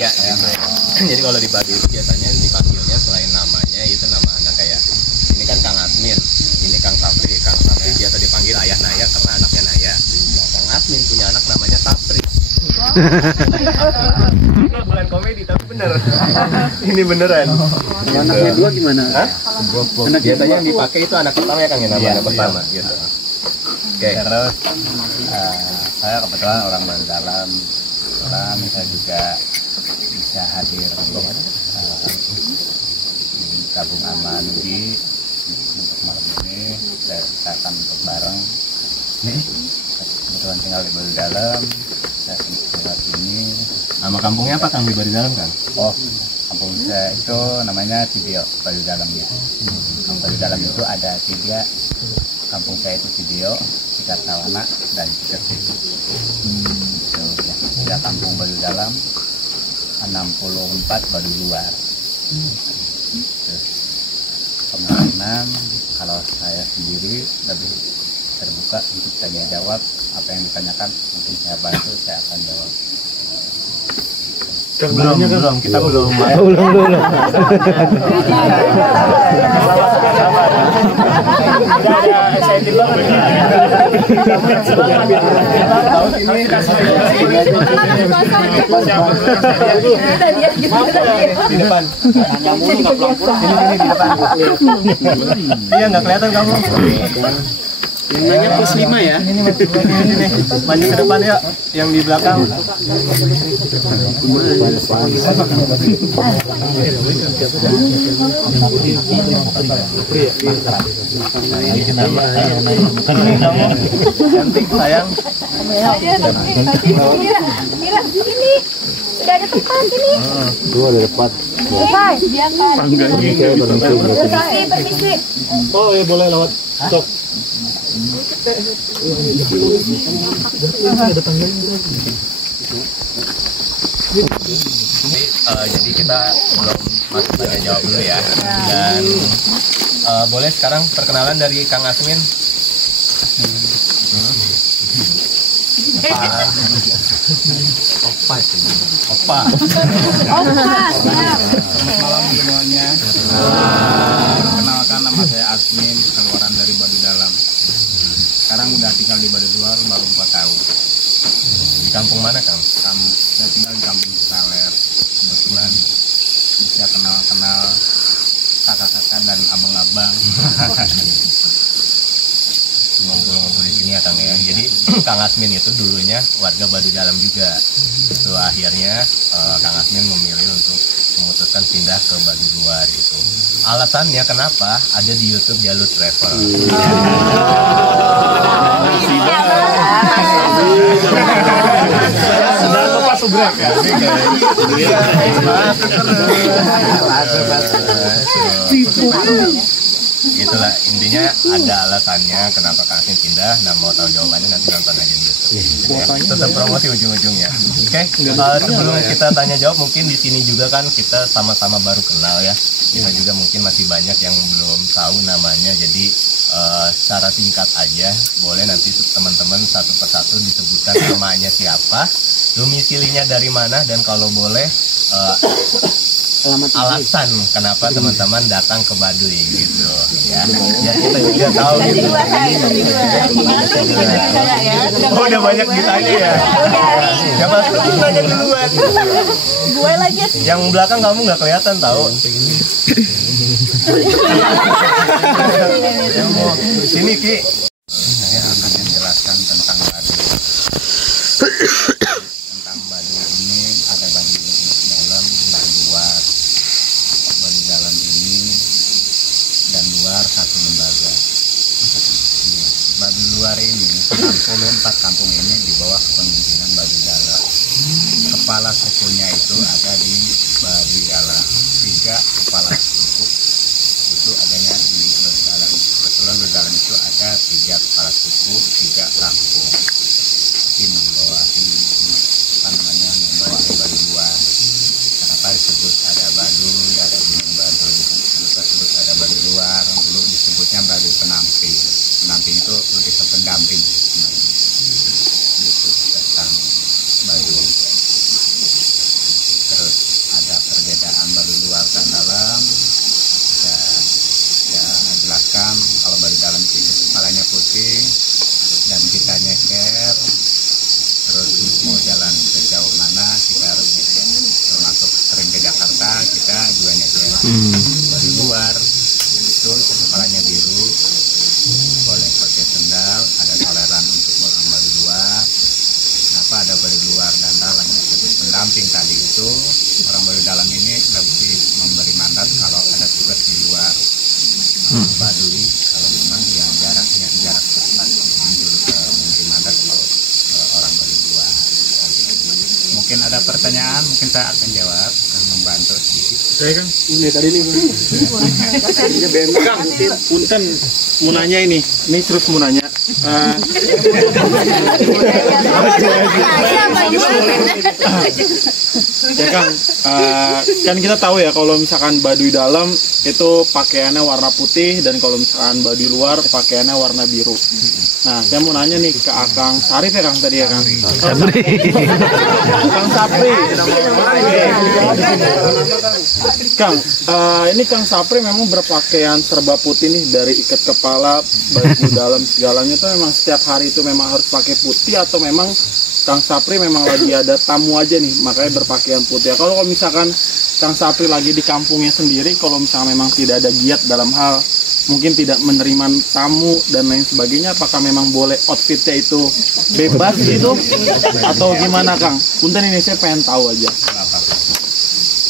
Ya, gitu. Jadi kalau di Baduy itu biasanya dipanggilnya selain namanya itu nama anak kayak ini kan Kang Asmin, ini Kang Sapri. Kang Sapri biasa dipanggil Ayah Naya karena anaknya Naya. Nah, Kang Asmin punya anak namanya Sapri. Bukan komedi tapi bener. Ini beneran. Anaknya dua gimana? Biasanya yang dipakai itu anak pertama ya Kang, nama anak pertama gitu. Oke. Terus saya kebetulan orang baru dalam, saya juga bisa hadir di Tabung Aman di untuk malam ini. Kita akan untuk bareng. Kebetulan tinggal di Baduy Dalam. Saya tinggal ini. Nama kampungnya apa Kang di Baduy Dalam Kang? Oh, kampung saya itu namanya Cidio, Baduy Dalam ya. Kampung Baduy Dalam itu ada 3. Kampung saya itu Cidio, Cikartawana, dan Cikerti. Itu ya, 3 kampung Baduy Dalam, 64 Baduy Luar. Terus kemungkinan kalau saya sendiri lebih terbuka untuk tanya jawab, apa yang ditanyakan mungkin saya bantu, saya akan jawab. Belum, kita belum. Di depan. Iya, nggak kelihatan kamu. Yang nanya plus 5 ya. Ini maju ke depan ya, yang di belakang. Nah, ini kita cantik sayang. Mira, sini. Udah ada tempat ini. Dua ada tempat. Permisi. Oh ya boleh lewat. Stop. Jadi kita belum masuk tanya jawab dulu ya. Dan boleh sekarang perkenalan dari Kang Asmin. Opa. Selamat malam semuanya. Perkenalkan, nama saya Asmin, keluaran dari Baduy Dalam. Sekarang udah tinggal di Baduy Luar baru 4 tahun. Di kampung mana Kang? Saya tinggal di kampung Saler. Kebetulan bisa kenal-kenal kakak-kakak dan abang-abang. Ngumpul-ngumpul di sini ya Kang ya. Jadi Kang Asmin itu dulunya warga Baduy Dalam juga. Itu akhirnya Kang Asmin memilih untuk memutuskan pindah ke Baduy Luar gitu. Alasannya kenapa? Ada di YouTube Jalur Travel. Itulah intinya, ada alasannya kenapa Kang Asmin pindah. Nah, mau tahu jawabannya nanti nonton aja di YouTube. Tetap promosi ujung-ujungnya. Oke, sebelum kita tanya jawab, mungkin di sini juga kan kita sama-sama baru kenal ya. Kita juga mungkin masih banyak yang belum tahu namanya. Jadi secara singkat aja, boleh nanti teman-teman satu persatu disebutkan namanya siapa, domisilinya dari mana, dan kalau boleh alasan kenapa teman-teman datang ke Baduy gitu ya. Biar kita juga tahu gitu. Oh, udah banyak ditanya ya. Siapa tuh nanya duluan? Gue lagi. Yang belakang kamu nggak kelihatan tahu. Sini Ki. Saya akan menjelaskan tentang Baduy. Tentang Baduy ini ada Baduy dalam dan luar. Baduy dalam ini dan luar satu lembaga. Baduy luar ini 64 kampung ini di bawah kepemimpinan Baduy Dalam. Kepala sukunya itu ada di Baduy Dalam. 3 kepala suku itu adanya di Baduy Dalam. Kebetulan Baduy Dalam itu ada 3 kepala suku, 3 kampung. Ini membawahi Baduy luar. Kenapa disebut ada Baduy, ada Gunung Baduy? Kenapa disebut ada Baduy luar? Dulu disebutnya Baduy Penamping. Penamping itu lebih ke pendamping sebenarnya. Itu tentang Baduy. Terus kepalanya putih dan kita nyeker, terus mau jalan ke jauh mana kita harus nyeker, termasuk sering ke Jakarta kita juga nyeker. Dari luar itu kepalanya biru, boleh pakai sendal, ada toleran untuk orang baduy luar. Kenapa ada baduy luar dan dalam? Jadi pendamping tadi itu orang baduy dalam ini lebih memberi mandat kalau ada tugas di luar baduy, kalau memang yang jaraknya jarak cepat, memberi mandat kalau orang baduy luar. Mungkin ada pertanyaan, mungkin saya akan jawab dan membantu sedikit. Saya kan ini tadi nih. Kang, punten mau nanya ini terus mau nanya. Ya Kang, kan kita tahu ya kalau misalkan baduy dalam itu pakaiannya warna putih dan kalau misalkan baduy luar pakaiannya warna biru. Nah, saya mau nanya nih ke Akang Sarif ya Kang tadi ya Kang. Kang Sapri. Kang, ini Kang Sapri memang berpakaian serba putih nih, dari ikat kepala, baju dalam segalanya itu memang setiap hari itu memang harus pakai putih atau memang Kang Sapri memang lagi ada tamu aja nih makanya berpakaian putih. Kalau misalkan Kang Sapri lagi di kampungnya sendiri, kalau misalnya memang tidak ada giat dalam hal mungkin tidak menerima tamu dan lain sebagainya, apakah memang boleh outfitnya itu bebas gitu atau gimana Kang? Punten ini saya pengen tahu aja.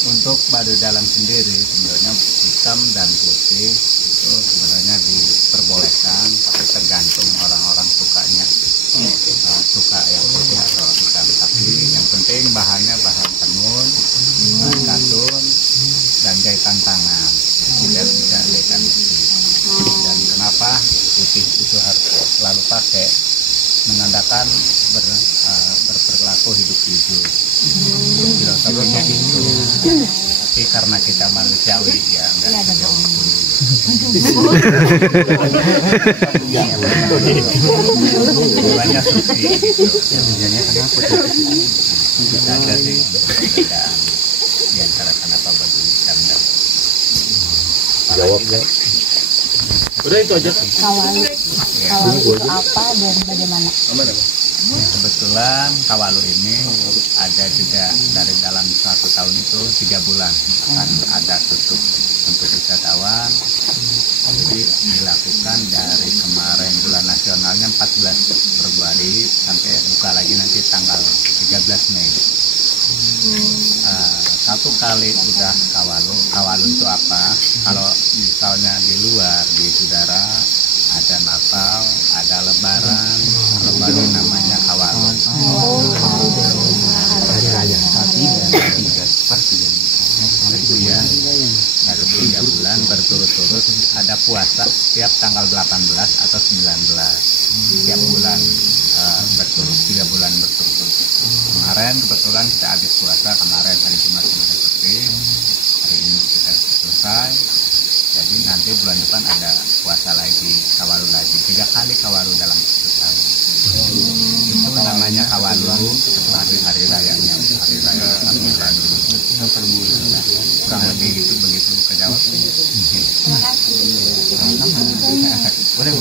Untuk baduy dalam sendiri sebenarnya hitam dan putih itu sebenarnya diperbolehkan, tapi tergantung orang-orang sukanya, suka yang putih atau hitam. Tapi yang penting bahannya bahan tenun, bahan katun, dan jahitan tangan, tidak jahitan besi. Dan kenapa putih itu harus selalu pakai? Menandakan berperilaku hidup jujur. Filosofinya itu. Tapi karena kita manusiawi ya enggak sejauh itu. Banyak suci gitu. Sebenarnya kenapa kita ada sih perbedaan di antara kenapa baduy hitam dan Jawab ya. Udah itu aja. Kawalu itu apa dan bagaimana? Ya, kebetulan Kawalu ini ada juga dari dalam 1 tahun itu 3 bulan akan ada tutup untuk wisatawan. Jadi dilakukan dari kemarin bulan nasionalnya 14 Februari sampai buka lagi nanti tanggal 13 Mei. 1 kali udah Kawalu itu apa? Kalau misalnya di luar di udara ada Natal, ada Lebaran, kalau baru namanya Kawalu. Hari raya sapi dan tiga seperti kemudian baru 3 bulan berturut-turut ada puasa setiap tanggal 18 atau 19 setiap bulan berturut 3 bulan berturut-turut. Kemarin kebetulan kita habis puasa kemarin hari Jumat seperti hari ini kita selesai. Jadi nanti bulan depan ada puasa lagi, Kawalu lagi, 3 kali Kawalu dalam 1 tahun. Itu namanya Kawalu setelah hari rayanya, hari raya Ramadan per bulan. Kurang lebih gitu begitu kejawab. Boleh.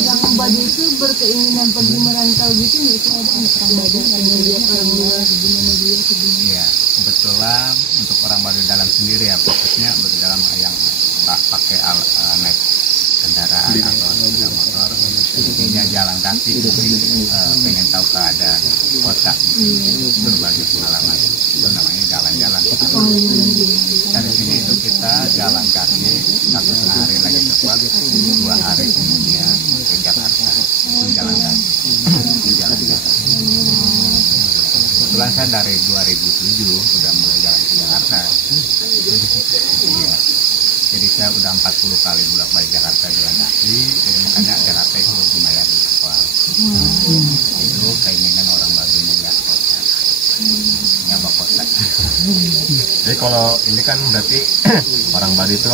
Yang baduy itu berkeinginan pergi merantau gitu nggak sih? Ada orang baduy yang lihat orang luar gimana dia sebelumnya? Iya, kebetulan untuk orang baduy dalam sendiri ya, khususnya baduy dalam yang nggak pakai naik kendaraan atau sepeda motor, intinya jalan kaki, pengen tahu keadaan kota, berbagi pengalaman, itu namanya jalan-jalan. Dari sini itu kita jalan kaki 1,5 hari lagi cepat, 2 hari kemudian ke Jakarta, itu jalan kaki, Kebetulan saya dari 2007 sudah mulai jalan ke Jakarta. Iya. Jadi saya udah 40 kali bolak-balik Jakarta jalan kaki, jadi makanya Jakarta itu lumayan hafal. Itu keinginan orang baduy melihat kota, nyaba kota. Jadi kalau ini kan berarti orang baduy itu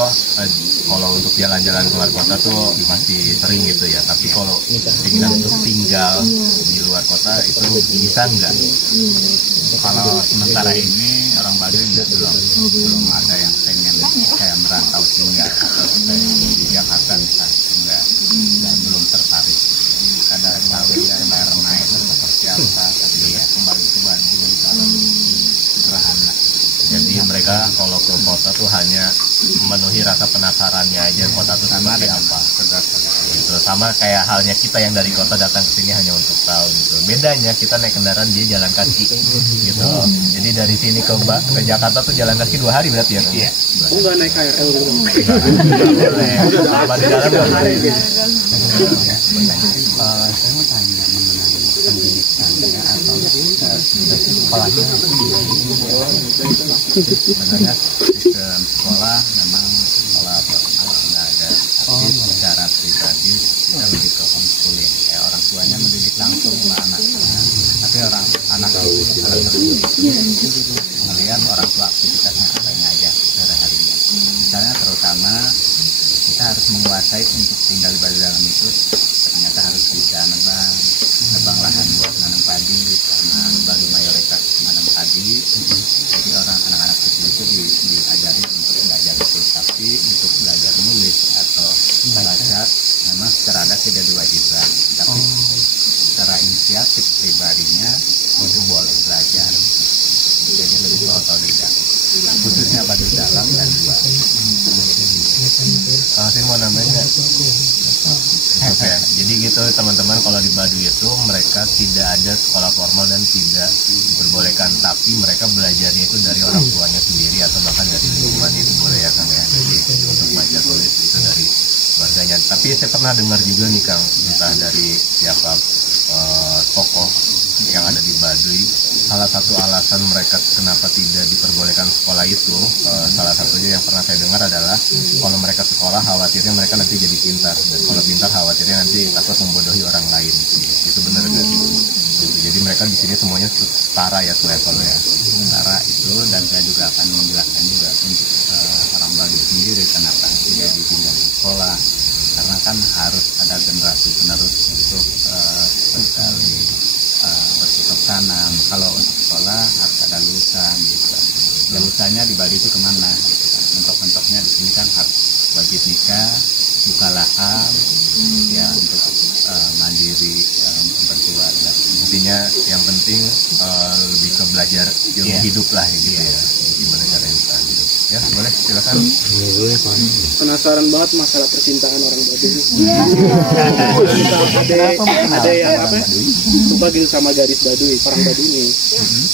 kalau untuk jalan-jalan keluar kota tuh masih sering gitu ya. Tapi kalau keinginan untuk tinggal di luar kota itu bisa nggak? Kalau sementara ini orang baduy belum ada yang pengen kayak merantau tinggal atau kayak di Jakarta misalnya. enggak dan belum tertarik. Kadang tahu ya karena itu seperti apa, tapi ya kembali ke Bandung kalau sederhana. Jadi mereka kalau ke kota tuh hanya memenuhi rasa penasarannya aja, kota tuh seperti apa. Gitu. Sama kayak halnya kita yang dari kota datang ke sini hanya untuk tahu gitu. Bedanya kita naik kendaraan, dia jalan kaki gitu. Jadi dari sini ke Jakarta tuh jalan kaki 2 hari berarti ya? Iya. Enggak naik KRL gitu. Nggak boleh. Sama di dalam nggak boleh. Saya mau tanya mengenai pendidikan ya, atau sekolahnya. Sebenarnya sistem sekolah memang sekolah formal nggak ada, tapi secara pribadi kita lebih ke homeschooling. Kayak orang tuanya mendidik langsung ke anaknya, tapi anak tersebut melihat orang tua aktivitasnya apa aja sehari-harinya. Misalnya terutama kita harus menguasai untuk tinggal di dalam itu, ternyata harus bisa nebang lahan buat nanam padi, karena bagi mayoritas nanam padi. Jadi anak-anak kecil itu diajari untuk belajar itu, tapi untuk belajar nulis atau baca memang secara adat tidak diwajibkan, tapi secara inisiatif pribadinya itu boleh belajar. Jadi lebih otodidak, khususnya Baduy Dalam dan luar. Sih mau nambahin nggak? Oke, jadi gitu teman-teman, kalau di Baduy itu mereka tidak ada sekolah formal dan tidak diperbolehkan, tapi mereka belajarnya itu dari orang tuanya sendiri atau bahkan dari lingkungan itu boleh ya Kang ya. Jadi untuk baca tulis itu dari keluarganya. Tapi saya pernah dengar juga nih Kang, entah dari siapa tokoh yang ada di Baduy, salah satu alasan mereka kenapa tidak diperbolehkan sekolah itu, salah satunya yang pernah saya dengar adalah kalau mereka sekolah khawatirnya mereka nanti jadi pintar, dan kalau pintar khawatirnya nanti takut membodohi orang lain. Itu benar nggak sih? Jadi mereka di sini semuanya setara ya, level ya. Setara itu, dan saya juga akan menjelaskan juga untuk orang Baduy sendiri kenapa tidak dipindah ke sekolah, karena kan harus ada generasi penerus untuk sekali bercocok tanam. Kalau untuk sekolah harus ada lulusan gitu. Lulusannya di Baduy itu kemana gitu kan. Mentok-mentoknya di sini kan harus wajib nikah, buka lahan, ya untuk mandiri berkeluarga. Intinya yang penting lebih ke belajar ilmu hidup lah gitu ya. Gimana caranya bisa hidup. Ya boleh, silakan. Penasaran banget masalah percintaan orang Baduy. Ada yang apa? Lupa gitu sama gadis Baduy, orang Baduy ini.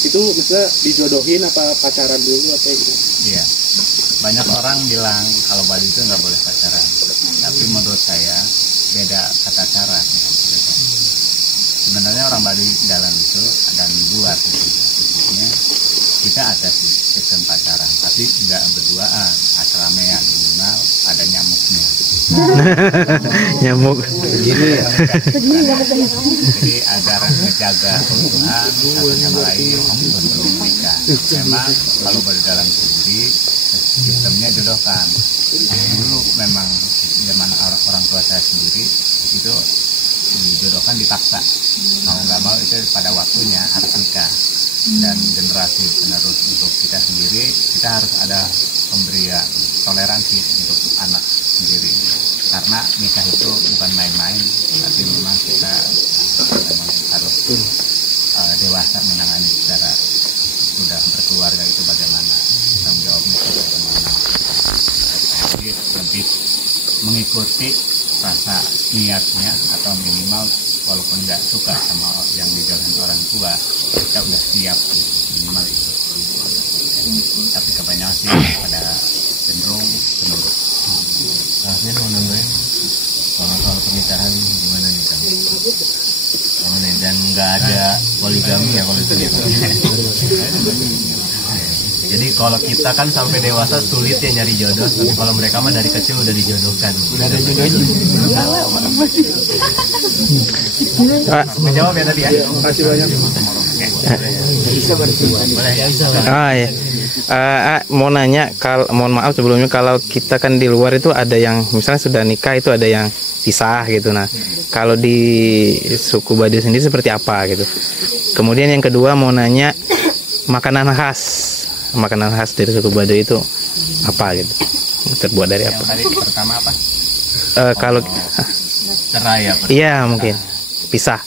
Itu misalnya dijodohin apa pacaran dulu atau gitu? Iya. Banyak orang bilang kalau Baduy itu nggak boleh pacaran. Tapi menurut saya beda kata cara. Sebenarnya orang Baduy dalam itu dan luar itu khususnya kita ada sistem pacaran, tapi nggak berduaan, asal ramean, minimal ada nyamuknya. Nyamuk. Jadi agar menjaga keutuhan satu sama lain sebelum menikah. Memang kalau Baduy Dalam sendiri sistemnya jodohkan. Dulu memang zaman orang tua saya sendiri itu dijodohkan dipaksa, mau nggak mau itu pada waktunya harus nikah. Dan generasi penerus untuk kita sendiri, kita harus ada pemberian toleransi untuk anak sendiri, karena nikah itu bukan main-main, tapi memang kita memang harus dewasa menangani secara sudah berkeluarga itu bagaimana, tanggung jawabnya itu bagaimana. Jadi lebih mengikuti rasa niatnya, atau minimal walaupun nggak suka sama yang dijodohin orang tua, kita udah siap minimal itu. Tapi kebanyakan sih pada cenderung penurut. Nah, mau nambahin soal pernikahan gimana nih Kang? Dan nggak ada poligami ya kalau itu ya. Jadi kalau kita kan sampai dewasa sulit ya nyari jodoh, tapi kalau mereka mah dari kecil udah dijodohkan. Udah ada jodohnya. Menjawab ya tadi ya. Terima kasih banyak. Bisa boleh. Ya. Mau nanya, mohon maaf sebelumnya, kalau kita kan di luar itu ada yang misalnya sudah nikah itu ada yang pisah gitu. Nah, kalau di suku Baduy sendiri seperti apa gitu. Kemudian yang kedua mau nanya, makanan khas dari suku Baduy itu apa gitu? Terbuat dari apa? Yang tadi pertama apa? kalau cerai ya Pak? iya mungkin pisah.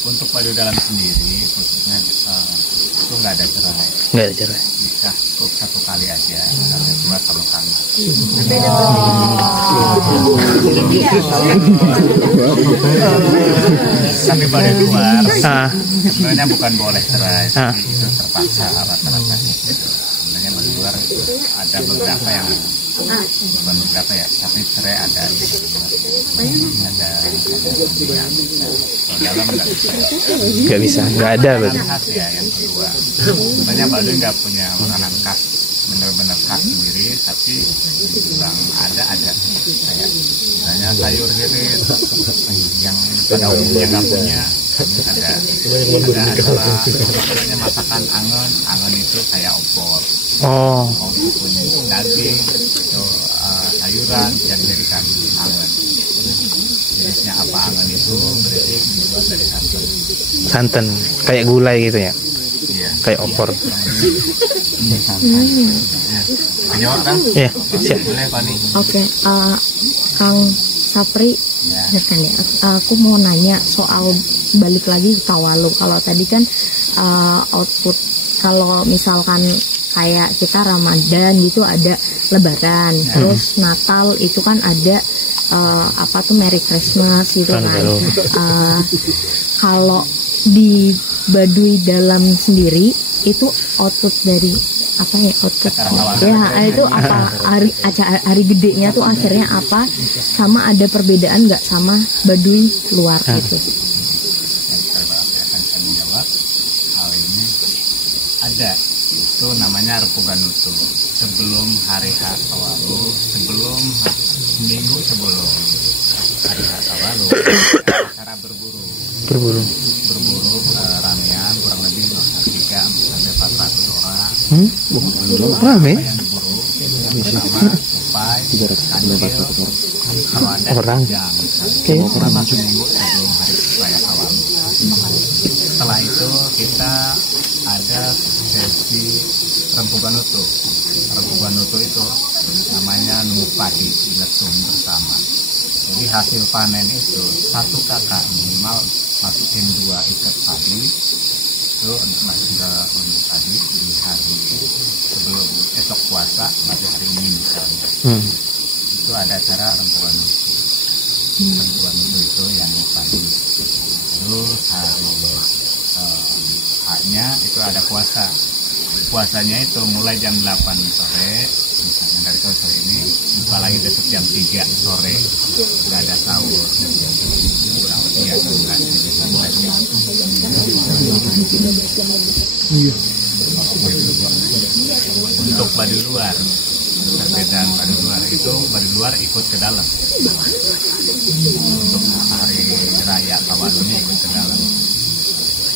Untuk padu dalam sendiri khususnya itu nggak ada cerai, Nggak ada cerai. nikah cukup satu kali aja sampai tua sama sama. Tapi pada luar sebenarnya bukan boleh cerai, tapi itu terpaksa rata-rata. Sebenarnya pada luar ada beberapa yang bukan beberapa ya, tapi cerai ada dalam Nggak bisa, nggak ada berarti. khas ya. Yang kedua sebenarnya Baduy nggak punya makanan khas, benar-benar khas sendiri, tapi dibilang ada kayak misalnya sayur hirit yang pada umumnya nggak punya. Ada namanya masakan angen itu kayak opor. Oh, Punya daging itu sayuran yang dijadikan angen. Jenisnya apa angen itu berarti dibuat dari santan. santan kayak gulai gitu ya, Iya. kayak opor. Jawab kan? Iya, siap. Boleh Pak nih. Oke, Kang Sapri, dengarkan ya. Aku mau nanya soal balik lagi ke Kawalu. Kalau tadi kan output, kalau misalkan kayak kita Ramadan gitu ada Lebaran, terus Natal itu kan ada apa tuh Merry Christmas gitu kan. Kalau di Baduy dalam sendiri itu output dari apa ya, output ya itu apa hari gedenya tuh akhirnya apa, sama ada perbedaan nggak sama Baduy luar gitu? Saya akan menjawab hal ini. Ada, itu namanya Repuganutu. Sebelum hari H Kawalu, sebelum seminggu sebelum hari H Kawalu, cara berburu ramean kurang lebih 300-400 orang. Rame Yang diburu bersama tupai, kancil, kalau ada orang. jang, Oke. selama seminggu sebelum hari raya Kawalu. Setelah itu kita ada sesi Repuganutu. Repuganutu itu namanya nunggu padi dilesung bersama. Jadi hasil panen itu satu kakak minimal masukin 2 ikat padi itu masuk ke nunggu padi di hari sebelum esok puasa, pada hari ini misalnya. Itu ada acara Repuganutu. Repuganutu itu yang padi. Terus hari haknya itu ada puasa. Puasanya itu mulai jam 8 sore, misalnya dari sore ini buka lagi besok jam 3 sore, nggak ada sahur. Kurang lebih ya untuk Baduy luar, perbedaan Baduy luar itu Baduy luar ikut ke dalam. Untuk hari raya Kawalunya ikut ke dalam.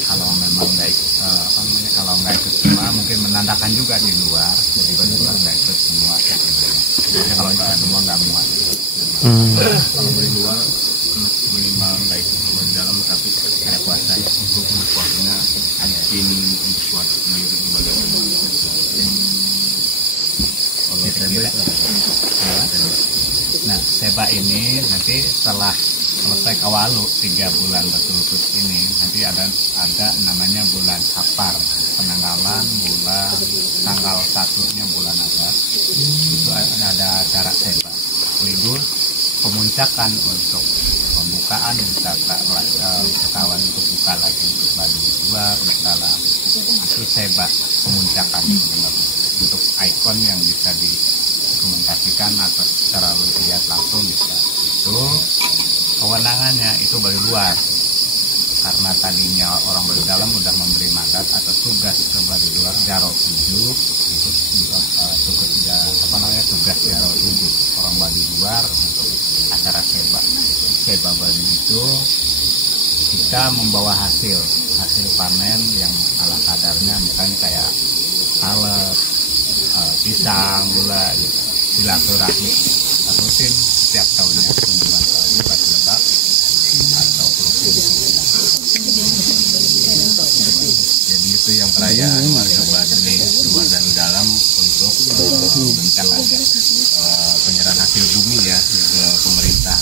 Kalau memang nggak kalau nggak ikut semua mungkin menandakan juga di luar, jadi Baduy luar nggak ikut semua. Jadi kalau ikut semua nggak muat. Kalau Baduy luar minimal nggak ikut semua di dalam, tapi ada puasa ya. Untuk puasanya ada pin untuk puasa sendiri di bagian. Nah, seba ini nanti setelah selesai Kawalu 3 bulan berturut-turut ini, nanti ada namanya bulan Sapar, penanggalan bulan tanggal 1-nya bulan Agat. Itu ada acara seba sekaligus pemuncakan untuk pembukaan wisatawan untuk buka lagi untuk Baduy luar dalam. Itu seba pemuncakan sebenarnya untuk ikon yang bisa dokumentasikan atau secara lihat langsung bisa. Itu kewenangannya itu Baduy luar, karena tadinya orang Baduy dalam udah memberi mandat atau tugas ke Baduy luar Jaro 7 itu tugas Jaro 7 orang Baduy luar untuk acara seba Baduy itu kita membawa hasil panen yang ala kadarnya, misalnya kayak salep, pisang, gula gitu. Silaturahmi rutin setiap tahunnya kunjungan ke Batu Lebak atau provinsi. Jadi itu yang perayaan warga Baduy luar dan dalam untuk mencapai penyerahan hasil bumi ya ke pemerintah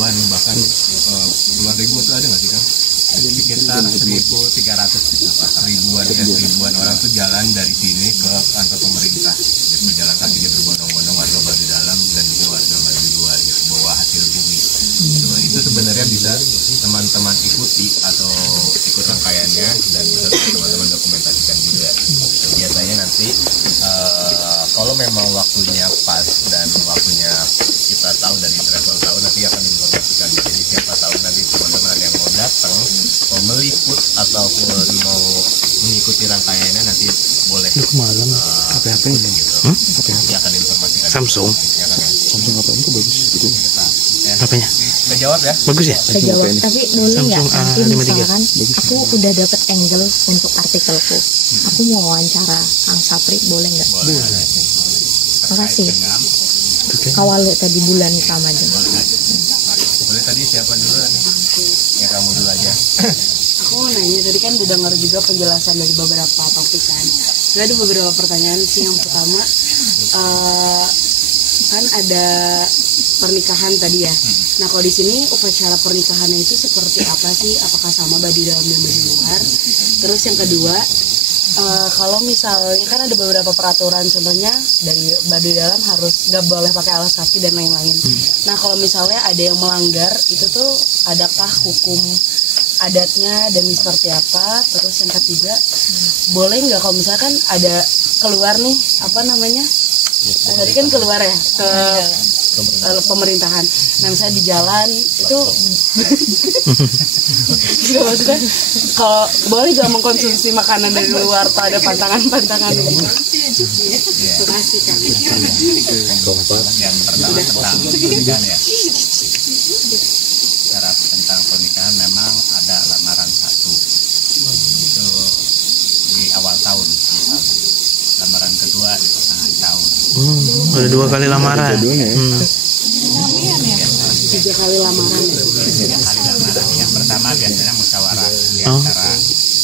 ribuan, bahkan puluhan ribu tuh ada nggak sih Kang? Sekitar 1.300 ribuan orang tuh jalan dari sini ke kantor pemerintah. Jadi berjalan kaki, dia berbondong-bondong, warga Baduy Dalam dan juga warga Baduy Luar gitu, bawa hasil bumi. Itu sebenarnya bisa teman-teman ikuti atau ikut rangkaiannya dan bisa teman-teman dokumentasikan juga. Biasanya nanti kalau memang waktunya pas dan waktunya kita tahu dari travel tahu, nanti akan diinformasikan. Jadi siapa tahu nanti teman-teman yang mau datang, mau meliput ataupun mau mengikuti rangkaiannya nanti boleh. Malam HP ini Gitu. Nanti akan diinformasikan. Samsung. Ya kan ya. Samsung apa itu bagus gitu. HP-nya Kejawab ya. bagus ya. Kejawab, tapi boleh nggak Samsung nanti A53. misalkan aku udah dapet angle untuk artikelku, aku mau wawancara Kang Sapri, boleh nggak? Boleh. Makasih. Dengan Kawalu tadi bulan Ramadan. boleh tadi siapa dulu nih? Ya kamu dulu aja. Aku mau nanya, tadi kan udah denger juga penjelasan dari beberapa topik kan. Jadi ada beberapa pertanyaan sih. Yang pertama, kan ada pernikahan tadi ya. Nah kalau di sini upacara pernikahannya itu seperti apa sih? Apakah sama Baduy Dalam dan Baduy Luar? Terus yang kedua, kalau misalnya kan ada beberapa peraturan, contohnya dari Baduy Dalam harus nggak boleh pakai alas kaki dan lain-lain. Nah kalau misalnya ada yang melanggar itu tuh adakah hukum adatnya dan seperti apa? Terus yang ketiga, boleh nggak kalau misalkan ada keluar nih apa namanya? Tadi kan keluar ya ke pemerintahan. Nah misalnya di jalan itu juga maksudnya kalau boleh gak mengkonsumsi makanan dari luar atau ada pantangan-pantangan gitu. Terima kasih Kang. Yang pertama tentang pernikahan ya. Cara tentang pernikahan memang ada lamaran satu itu di awal tahun misalnya. Lamaran kedua di pertengahan tahun. Ada 2 kali lamaran. 3 kali lamaran. 3 kali lamaran. Yang pertama biasanya musyawarah di antara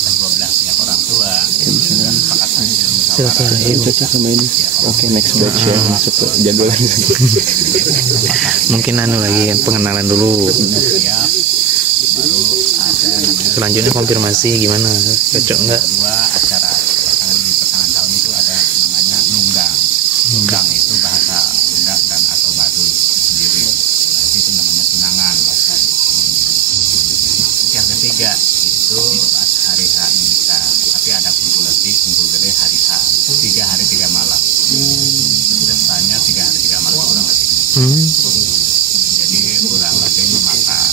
kedua belah pihak orang tua. Sudah sepakat hasil musyawarah. Cocok sama ini. Oke, next batch ya, masuk ke jadwalan. Mungkin lagi pengenalan dulu. Siap. Baru ada namanya Selanjutnya konfirmasi gimana, cocok nggak? kedua acara di pertengahan tahun itu ada namanya nunggang. Nunggang itu bahasa Sunda dan atau Baduy sendiri. Berarti itu namanya tunangan bahasa Indonesia. Yang ketiga itu hari H nikah, tapi ada kumpul lebih, kumpul gede hari H. 3 hari 3 malam. Pestanya 3 hari 3 malam kurang lebih. Jadi kurang lebih memakan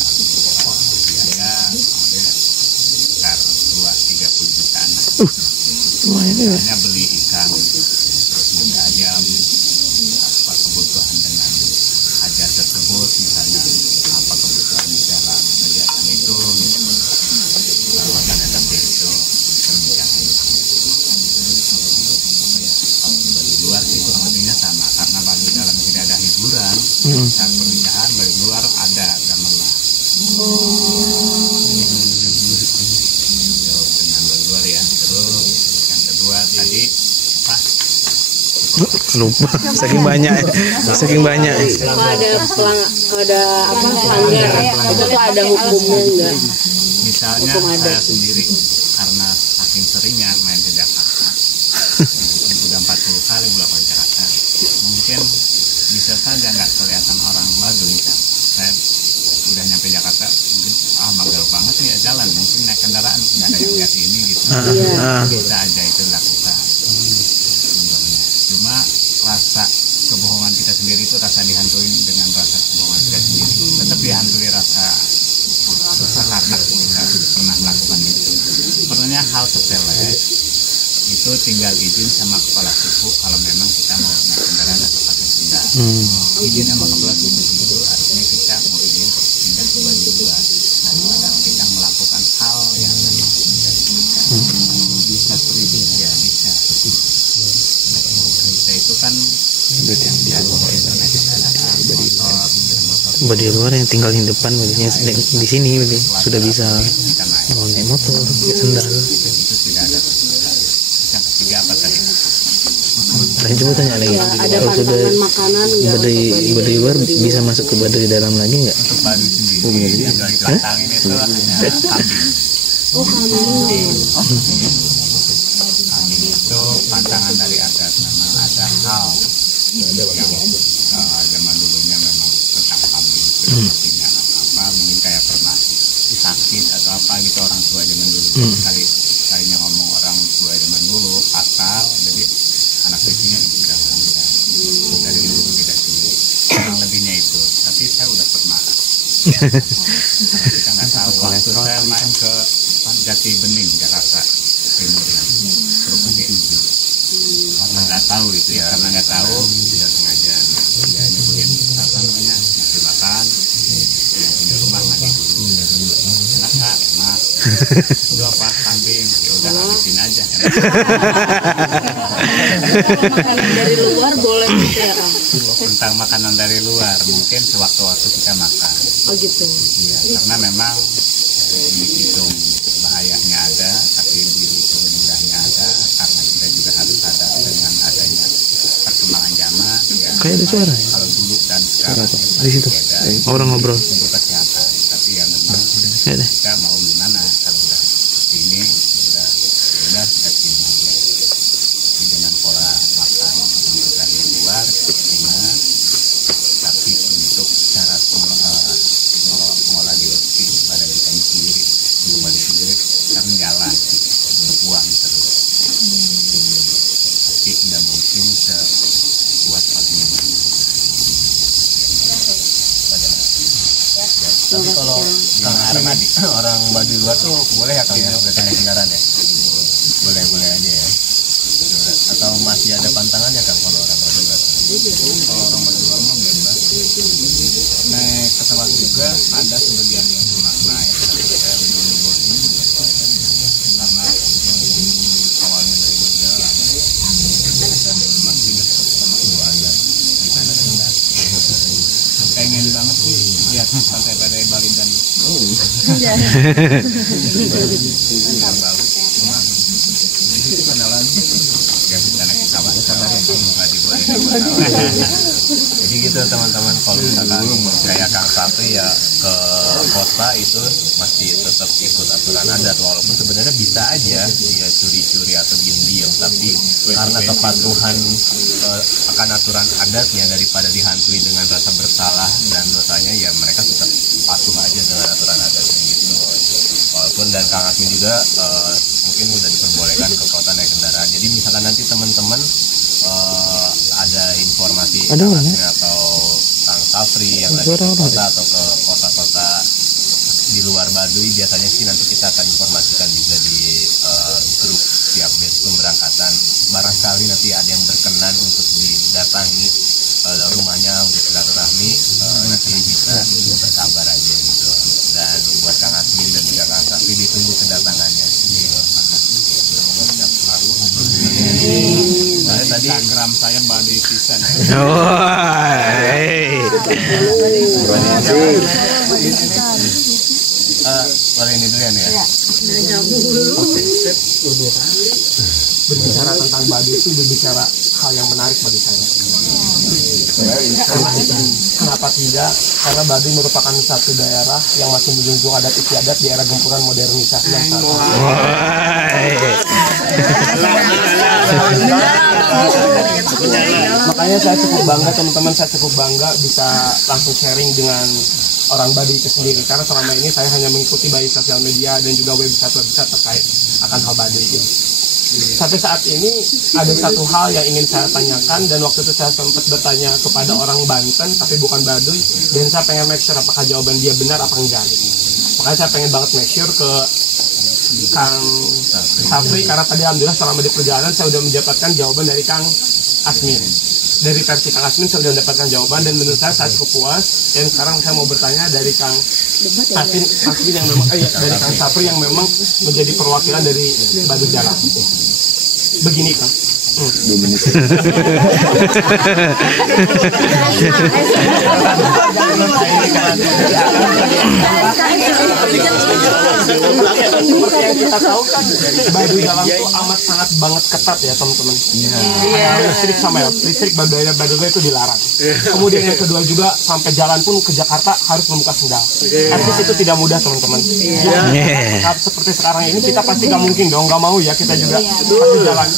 biaya ada sekitar 2-30 jutaan. Hanya beli ikan, terus beli ayam, apa kebutuhan dengan hajat tersebut, misalnya apa kebutuhan di dalam kegiatan itu, lawakan seperti itu pernikahan. Kalau dari luar sih kurang lebihnya sama, karena Baduy Dalam tidak ada hiburan. Saat pernikahan Baduy Luar ada gamelan. Jauh dengan Baduy Luar ya. Terus yang kedua tadi apa? Lupa, saking banyak Kalau ada apa pelanggar itu tuh ada hukumnya enggak? Misalnya Hukum adat. saya sendiri karena saking seringnya main ke Jakarta, udah 40 kali pulang ke Jakarta, mungkin bisa saja nggak kelihatan orang Baduy kan. Saya udah nyampe Jakarta, mungkin mager banget nih ya jalan, mungkin naik kendaraan nggak ada yang lihat ini gitu. Bisa aja itu dilakukan. Contohnya. Cuma rasa kebohongan kita sendiri itu rasa dihantui dengan rasa kebohongan kita sendiri. Tetap dihantui rasa susah karena kita pernah melakukan itu. Sebenarnya hal sepele itu tinggal izin sama kepala suku kalau memang kita mau naik kendaraan atau pakai senda. Izin sama kepala suku itu artinya kita mau izin pindah ke Baduy Luar daripada kita melakukan hal yang memang tidak diinginkan. Bisa seperti itu ya bisa. Kita itu kan yang diatur internet kendaraan motor. Baduy Luar yang tinggal di depan, maksudnya di sini sudah bisa Kita naik mau naik motor, pakai sendal. itu tidak ada. Yang ketiga apa tadi? Lain coba tanya lagi. Ya, ada Kalau sudah pantangan makanan nggak baduy untuk baduy luar bisa masuk ke baduy dalam lagi nggak? Untuk baduy sendiri yang dari belakang ini tuh hanya kambing. Oh, kambing. Kambing itu pantangan dari adat, memang ada hal yang zaman dulunya memang tentang kambing itu artinya apa, mungkin kayak pernah sakit atau apa gitu orang tua zaman dulu. Kalinya ngomong orang tua zaman dulu fatal, jadi anak cucunya tidak ya. Dari dulu tidak sulit, kurang lebihnya itu. Tapi saya udah pernah kita nggak tahu, waktu saya main ke Jati Bening Jakarta Timur ya, terus kayak gitu karena nggak tahu itu ya, karena nggak tahu tidak sengaja ya nyebelin apa namanya ngasih makan yang punya rumah mandi dulu, enak nggak enak itu apa kambing, ya udah habisin aja. Makanan dari luar boleh gitu ya, Kang? Tentang makanan dari luar mungkin sewaktu-waktu kita makan. Oh gitu. Iya, karena memang dihitung bahayanya ada, tapi dihitung mudahnya ada, karena kita juga harus sadar dengan adanya perkembangan zaman. Ya, Kayak ada suara. kalau dulu dan sekarang Di situ. beda Orang ngobrol. untuk kesehatan. Tapi ya memang Ya deh. kita mau gimana kalau udah sini udah kita sini aja. Jadi dengan pola makan dari luar cuma, tapi untuk cara mengolah dioksi pada dirinya sendiri, kembali sendiri kan jalan berbuang terus. Tapi tidak mungkin sekuat paginya. Tapi kalau Kang Armadi orang Baduy luar tuh boleh ya Kang ya naik kendaraan ya? Boleh aja ya. Atau masih ada pantangannya Kang kalau orang Baduy luar? Kalau orang Baduy luar mah bebas. Naik pesawat juga ada sebagian yang pernah naik, tapi saya belum boarding karena awalnya dari berjalan dan masih dekat sama keluarga. Di sana rendah. Pengen banget sih lihat pantai badai Bali dan bagus. Cuma itu kenalan nggak bisa naik pesawat, sabar ya nggak dibolehin. Jadi gitu teman-teman, kalau misalkan kayak Kang Sapri ya ke kota itu masih tetap ikut aturan adat, walaupun sebenarnya bisa aja dia curi-curi atau diem-diem, tapi karena kepatuhan akan aturan adatnya daripada dihantui dengan rasa bersalah dan dosanya, ya mereka tetap patuh aja dengan aturan adatnya gitu. Walaupun dan Kang Asmin juga mungkin udah diperbolehkan ke kota naik kendaraan. Jadi misalkan nanti teman-teman ada informasi atau Kang Sapri yang lagi ke kota atau ke kota-kota di luar Baduy, biasanya sih nanti kita akan informasikan juga di grup siap base pemberangkatan. Barangkali nanti ada yang berkenan untuk didatangi rumahnya untuk silaturahmi, nanti bisa berkabar aja gitu. Dan buat Kang Asmin dan juga Kang Sapri ditunggu kedatangannya. Tadi Instagram saya Baduy pisan. Boleh ini dulu ya nih ya. Berbicara tentang Baduy itu berbicara hal yang menarik bagi saya. Kenapa tidak? Karena Baduy merupakan satu daerah yang masih menjunjung adat istiadat di era gempuran modernisasi yang saat ini. Makanya saya cukup bangga, teman-teman, saya cukup bangga bisa langsung sharing dengan orang Baduy itu sendiri, karena selama ini saya hanya mengikuti baik sosial media dan juga website terkait akan hal Baduy itu. Sampai saat ini ada satu hal yang ingin saya tanyakan, dan waktu itu saya sempat bertanya kepada orang Banten tapi bukan Baduy, dan saya pengen make sure apakah jawaban dia benar apa enggak. Makanya saya pengen banget make sure ke Kang Sapri, karena tadi alhamdulillah selama di perjalanan saya sudah mendapatkan jawaban dari Kang Asmin. Dari versi Kang Asmin saya sudah mendapatkan jawaban, dan menurut saya cukup puas. Dan sekarang saya mau bertanya dari Kang Asmin yang memang dari Kang Sapri yang memang menjadi perwakilan dari Baduy Dalam. Begini Kang. 2 menit. seperti yang kita tahu kan Baduy Dalam itu amat sangat banget ketat ya teman-teman. Listrik sama ya, listrik Baduy itu dilarang. Kemudian yang kedua juga sampai jalan pun ke Jakarta harus membuka sendal. Artinya itu tidak mudah teman-teman. Seperti sekarang ini kita pasti nggak mungkin dong, nggak mau ya kita juga pasti jalan.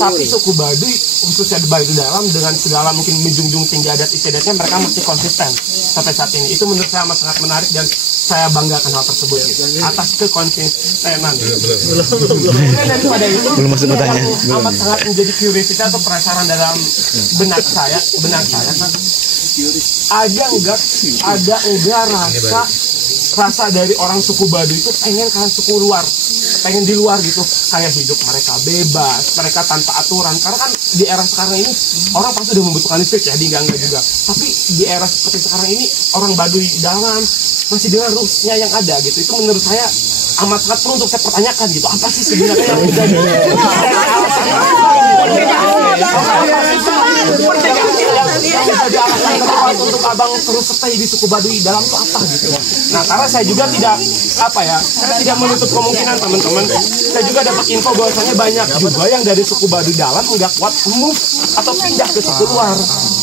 Tapi suku Baduy khususnya Baduy Dalam dengan segala mungkin menjunjung tinggi adat istiadatnya, mereka masih konsisten sampai saat ini. Itu menurut saya amat sangat menarik dan saya banggakan hal tersebut gitu, atas kekonsistenan. Kemudian daripada itu belum masuk pertanyaan. Amat sangat menjadi curiosity atau penasaran dalam benak saya kan, ada enggak rasa dari orang suku Baduy itu pengen kalian suku luar, pengen di luar gitu, kayak hidup mereka bebas, mereka tanpa aturan. Karena kan di era sekarang ini orang pasti udah membutuhkan listrik ya, enggak juga. Tapi di era seperti sekarang ini orang Baduy Dalam masih dengan rules-nya yang ada gitu. Itu menurut saya amat sangat perlu untuk saya pertanyakan gitu. Apa sih sebenarnya yang menjadi alasan untuk abang terus stay di suku Baduy Dalam itu apa gitu. Nah, karena saya juga saya tidak menutup kemungkinan teman-teman. Saya juga dapat info bahwasanya banyak juga yang dari suku Baduy Dalam nggak kuat move atau pindah ke suku luar.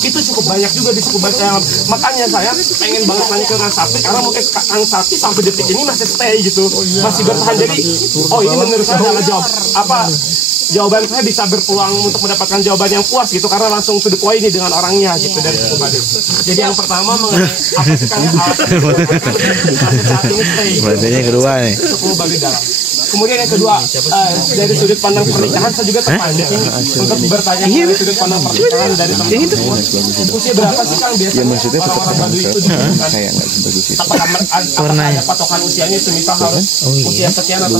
Itu cukup banyak juga di suku Baduy Dalam. Makanya saya pengen banget nanya ke Kang Sapri, karena mungkin Kang Sapri sampai detik ini masih stay gitu, masih bertahan. Jadi, ini menurut saya adalah jawaban saya bisa berpeluang untuk mendapatkan jawaban yang puas gitu, karena langsung to the point ini dengan orangnya gitu dari suku Baduy. Jadi yang pertama mengenai apa sih Kang saat ini stay Berarti yang kedua nih, suku Baduy Dalam. Kemudian yang kedua, dari sudut pandang pernikahan saya juga terpanjang untuk bertanya dari sudut pandang pernikahan dari teman-teman. Usia berapa sih Kang biasanya orang-orang Baduy itu dibutuhkan? Apakah ada patokan usianya itu, misal harus usia sekian atau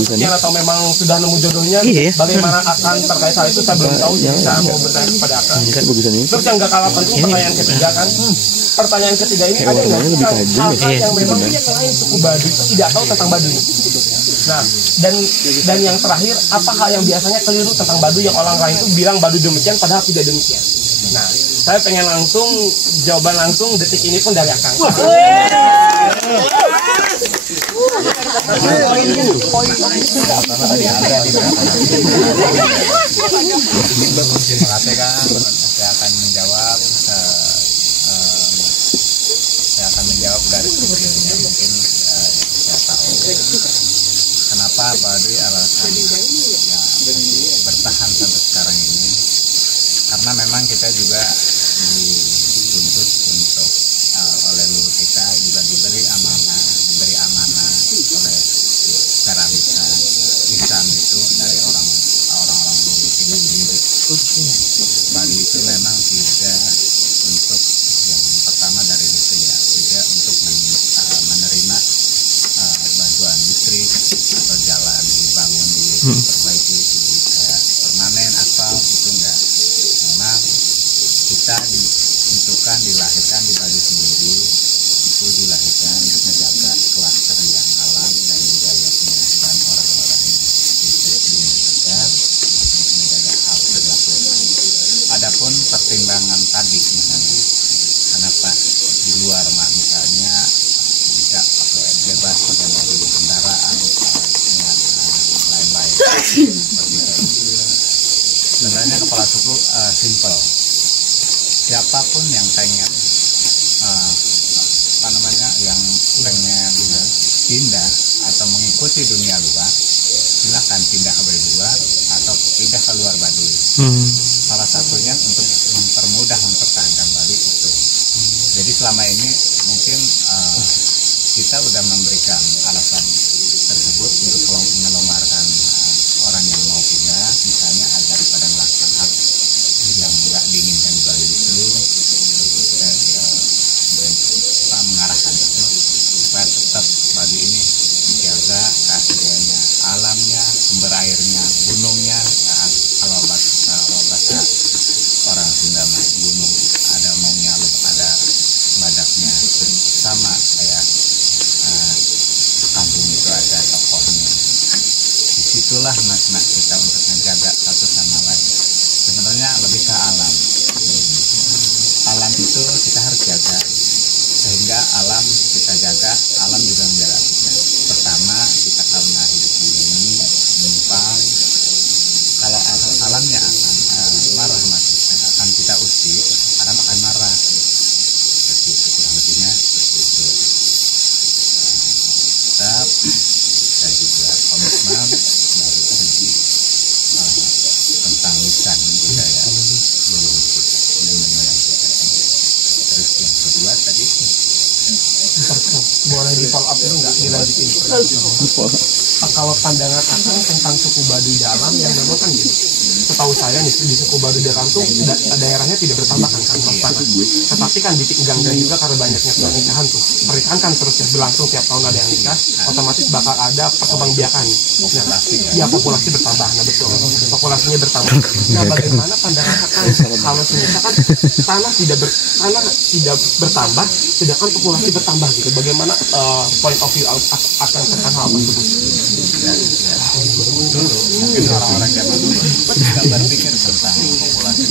memang sudah nemu jodohnya? Bagaimana akan terkait hal itu saya belum tahu, jadi saya mau bertanya kepada Akang. Terus yang gak kalah penting, pertanyaan ketiga kan, pertanyaan ketiga ini ada nggak hal yang memang selain suku Baduy itu tidak tahu tentang Baduy? Nah, dan yang terakhir, apa hal yang biasanya keliru tentang Baduy yang orang lain itu bilang Baduy demikian padahal tidak demikian? Nah, saya pengen jawaban langsung detik ini pun dari Akang. Saya akan menjawab dari kecilnya. Mungkin saya tahu kenapa Baduy alasan bertahan sampai sekarang ini, karena memang kita juga dituntut untuk oleh leluhur kita juga diberi amanah oleh secara lisan itu dari orang-orang leluhur kita sendiri. Baduy itu memang tidak untuk yang pertama dari listrik ya, tidak untuk menerima bantuan listrik atau jalan dibangun, diperbaiki, kayak permanen aspal itu enggak. Memang kita ditentukan dilahirkan di Baduy sendiri, itu dilahirkan untuk menjaga kelestarian alam dan budayanya dan orang-orangnya, itu menjaga hal tersebut. Adapun pertimbangan tadi misalnya, kenapa di luar misalnya bisa pakai bebas pakai mobil kendaraan dengan lain-lain seperti itu. Sebenarnya kepala suku simple, siapapun yang pengen yang pengen pindah atau mengikuti dunia luar, silahkan pindah ke luar atau pindah ke luar Baduy. Salah satunya untuk mempermudah mempertahankan Baduy itu. Jadi selama ini mungkin kita sudah memberikan alasan tersebut untuk melomarkan orang yang mau pindah, misalnya agar pada melakukan hal yang tidak diinginkan di Baduy itu, kita mengarahkan itu supaya tetap Baduy ini dijaga keasliannya, alamnya, sumber airnya, gunungnya. Kalau bahasa orang Sunda gunung ada maunya, ada badaknya, sama kayak kampung itu ada tokohnya. Disitulah makna kita untuk menjaga satu sama lain. Sebenarnya lebih ke alam. Alam itu kita harus jaga, sehingga alam kita jaga, alam juga menjaga kita. Pertama, kita karena hidup di boleh di follow up dulu nggak dilanjutin? Kalau pandangan Akang tentang suku Baduy Dalam yang memang kan gini, setahu saya nih di suku Baduy Dalam tuh daerahnya tidak bertambah kan tanah, tetapi kan di Pinggang dan juga karena banyaknya pernikahan tuh, pernikahan kan terus ya berlangsung tiap tahun ada yang nikah, otomatis bakal ada perkembangbiakan. Nah, ya populasi bertambah, nah betul, populasinya bertambah. Nah, bagaimana pandangan Akang kalau misalkan tanah tidak bertambah, sedangkan populasi bertambah gitu? Bagaimana point of view Akang tentang hal tersebut? Dulu mungkin orang-orang zaman dulu tidak berpikir tentang populasi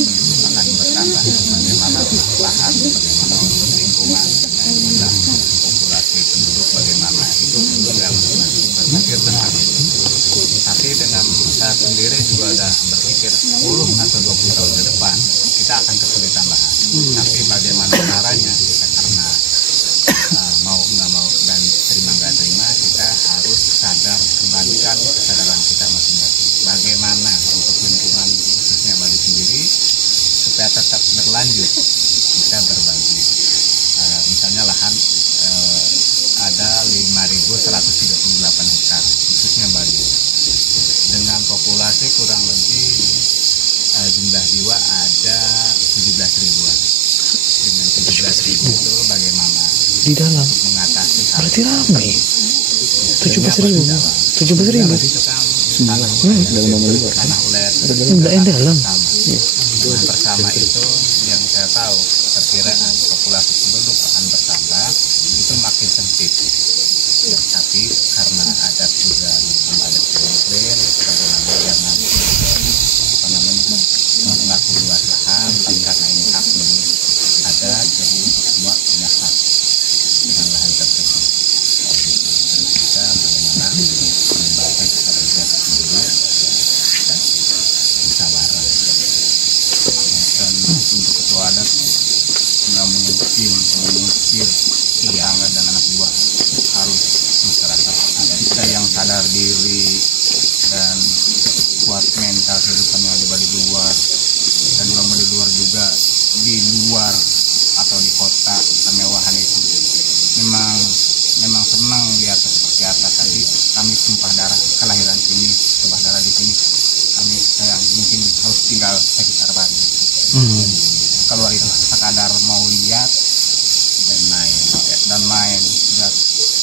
akan bertambah, bagaimana lahan, bagaimana lingkungan, jumlah populasi penduduk, bagaimana itu tidak berpikir tentang itu. Tapi dengan saya sendiri juga sudah berpikir 10 atau 20 tahun ke depan kita akan kesulitan lahan. Tapi bagaimana caranya, karena mau nggak mau dan terima nggak terima, kita harus sadar, kembalikan kesadaran kita masing-masing. Bagaimana untuk lingkungan khususnya Bali sendiri supaya tetap berlanjut, kita berbagi. Misalnya lahan ada 5.138 hektar khususnya Bali, dengan populasi kurang lebih jumlah jiwa ada 17 ribuan. Dengan 17 ribu itu bagaimana di dalam mengatasi hal berarti ramai 17.000 itu kan tanah ulet enggak yang dalam bersama itu yang saya tahu perkiraan populasi penduduk akan bertambah itu makin sempit. Tapi karena adat juga ada disiplin, bagaimana jangan mengaku luas lahan, tapi karena ini hak milik adat, jadi semua punya hak dengan lahan tersebut. Terus kita bagaimana mengembangkan kerja sendiri, musyawarah. Dan untuk ketua adat nggak mungkin mengusir tetangga dan anak buah, harus masyarakat adat kita yang sadar diri dan kuat mental kehidupan yang ada di luar, dan ulama di luar juga, di luar atau di kota kemewahan itu memang senang lihat seperti apa. Tadi kami tumpah darah kelahiran sini, tumpah darah di sini, saya mungkin harus tinggal sekitar Bali. Kalau itu sekadar mau lihat dan main lihat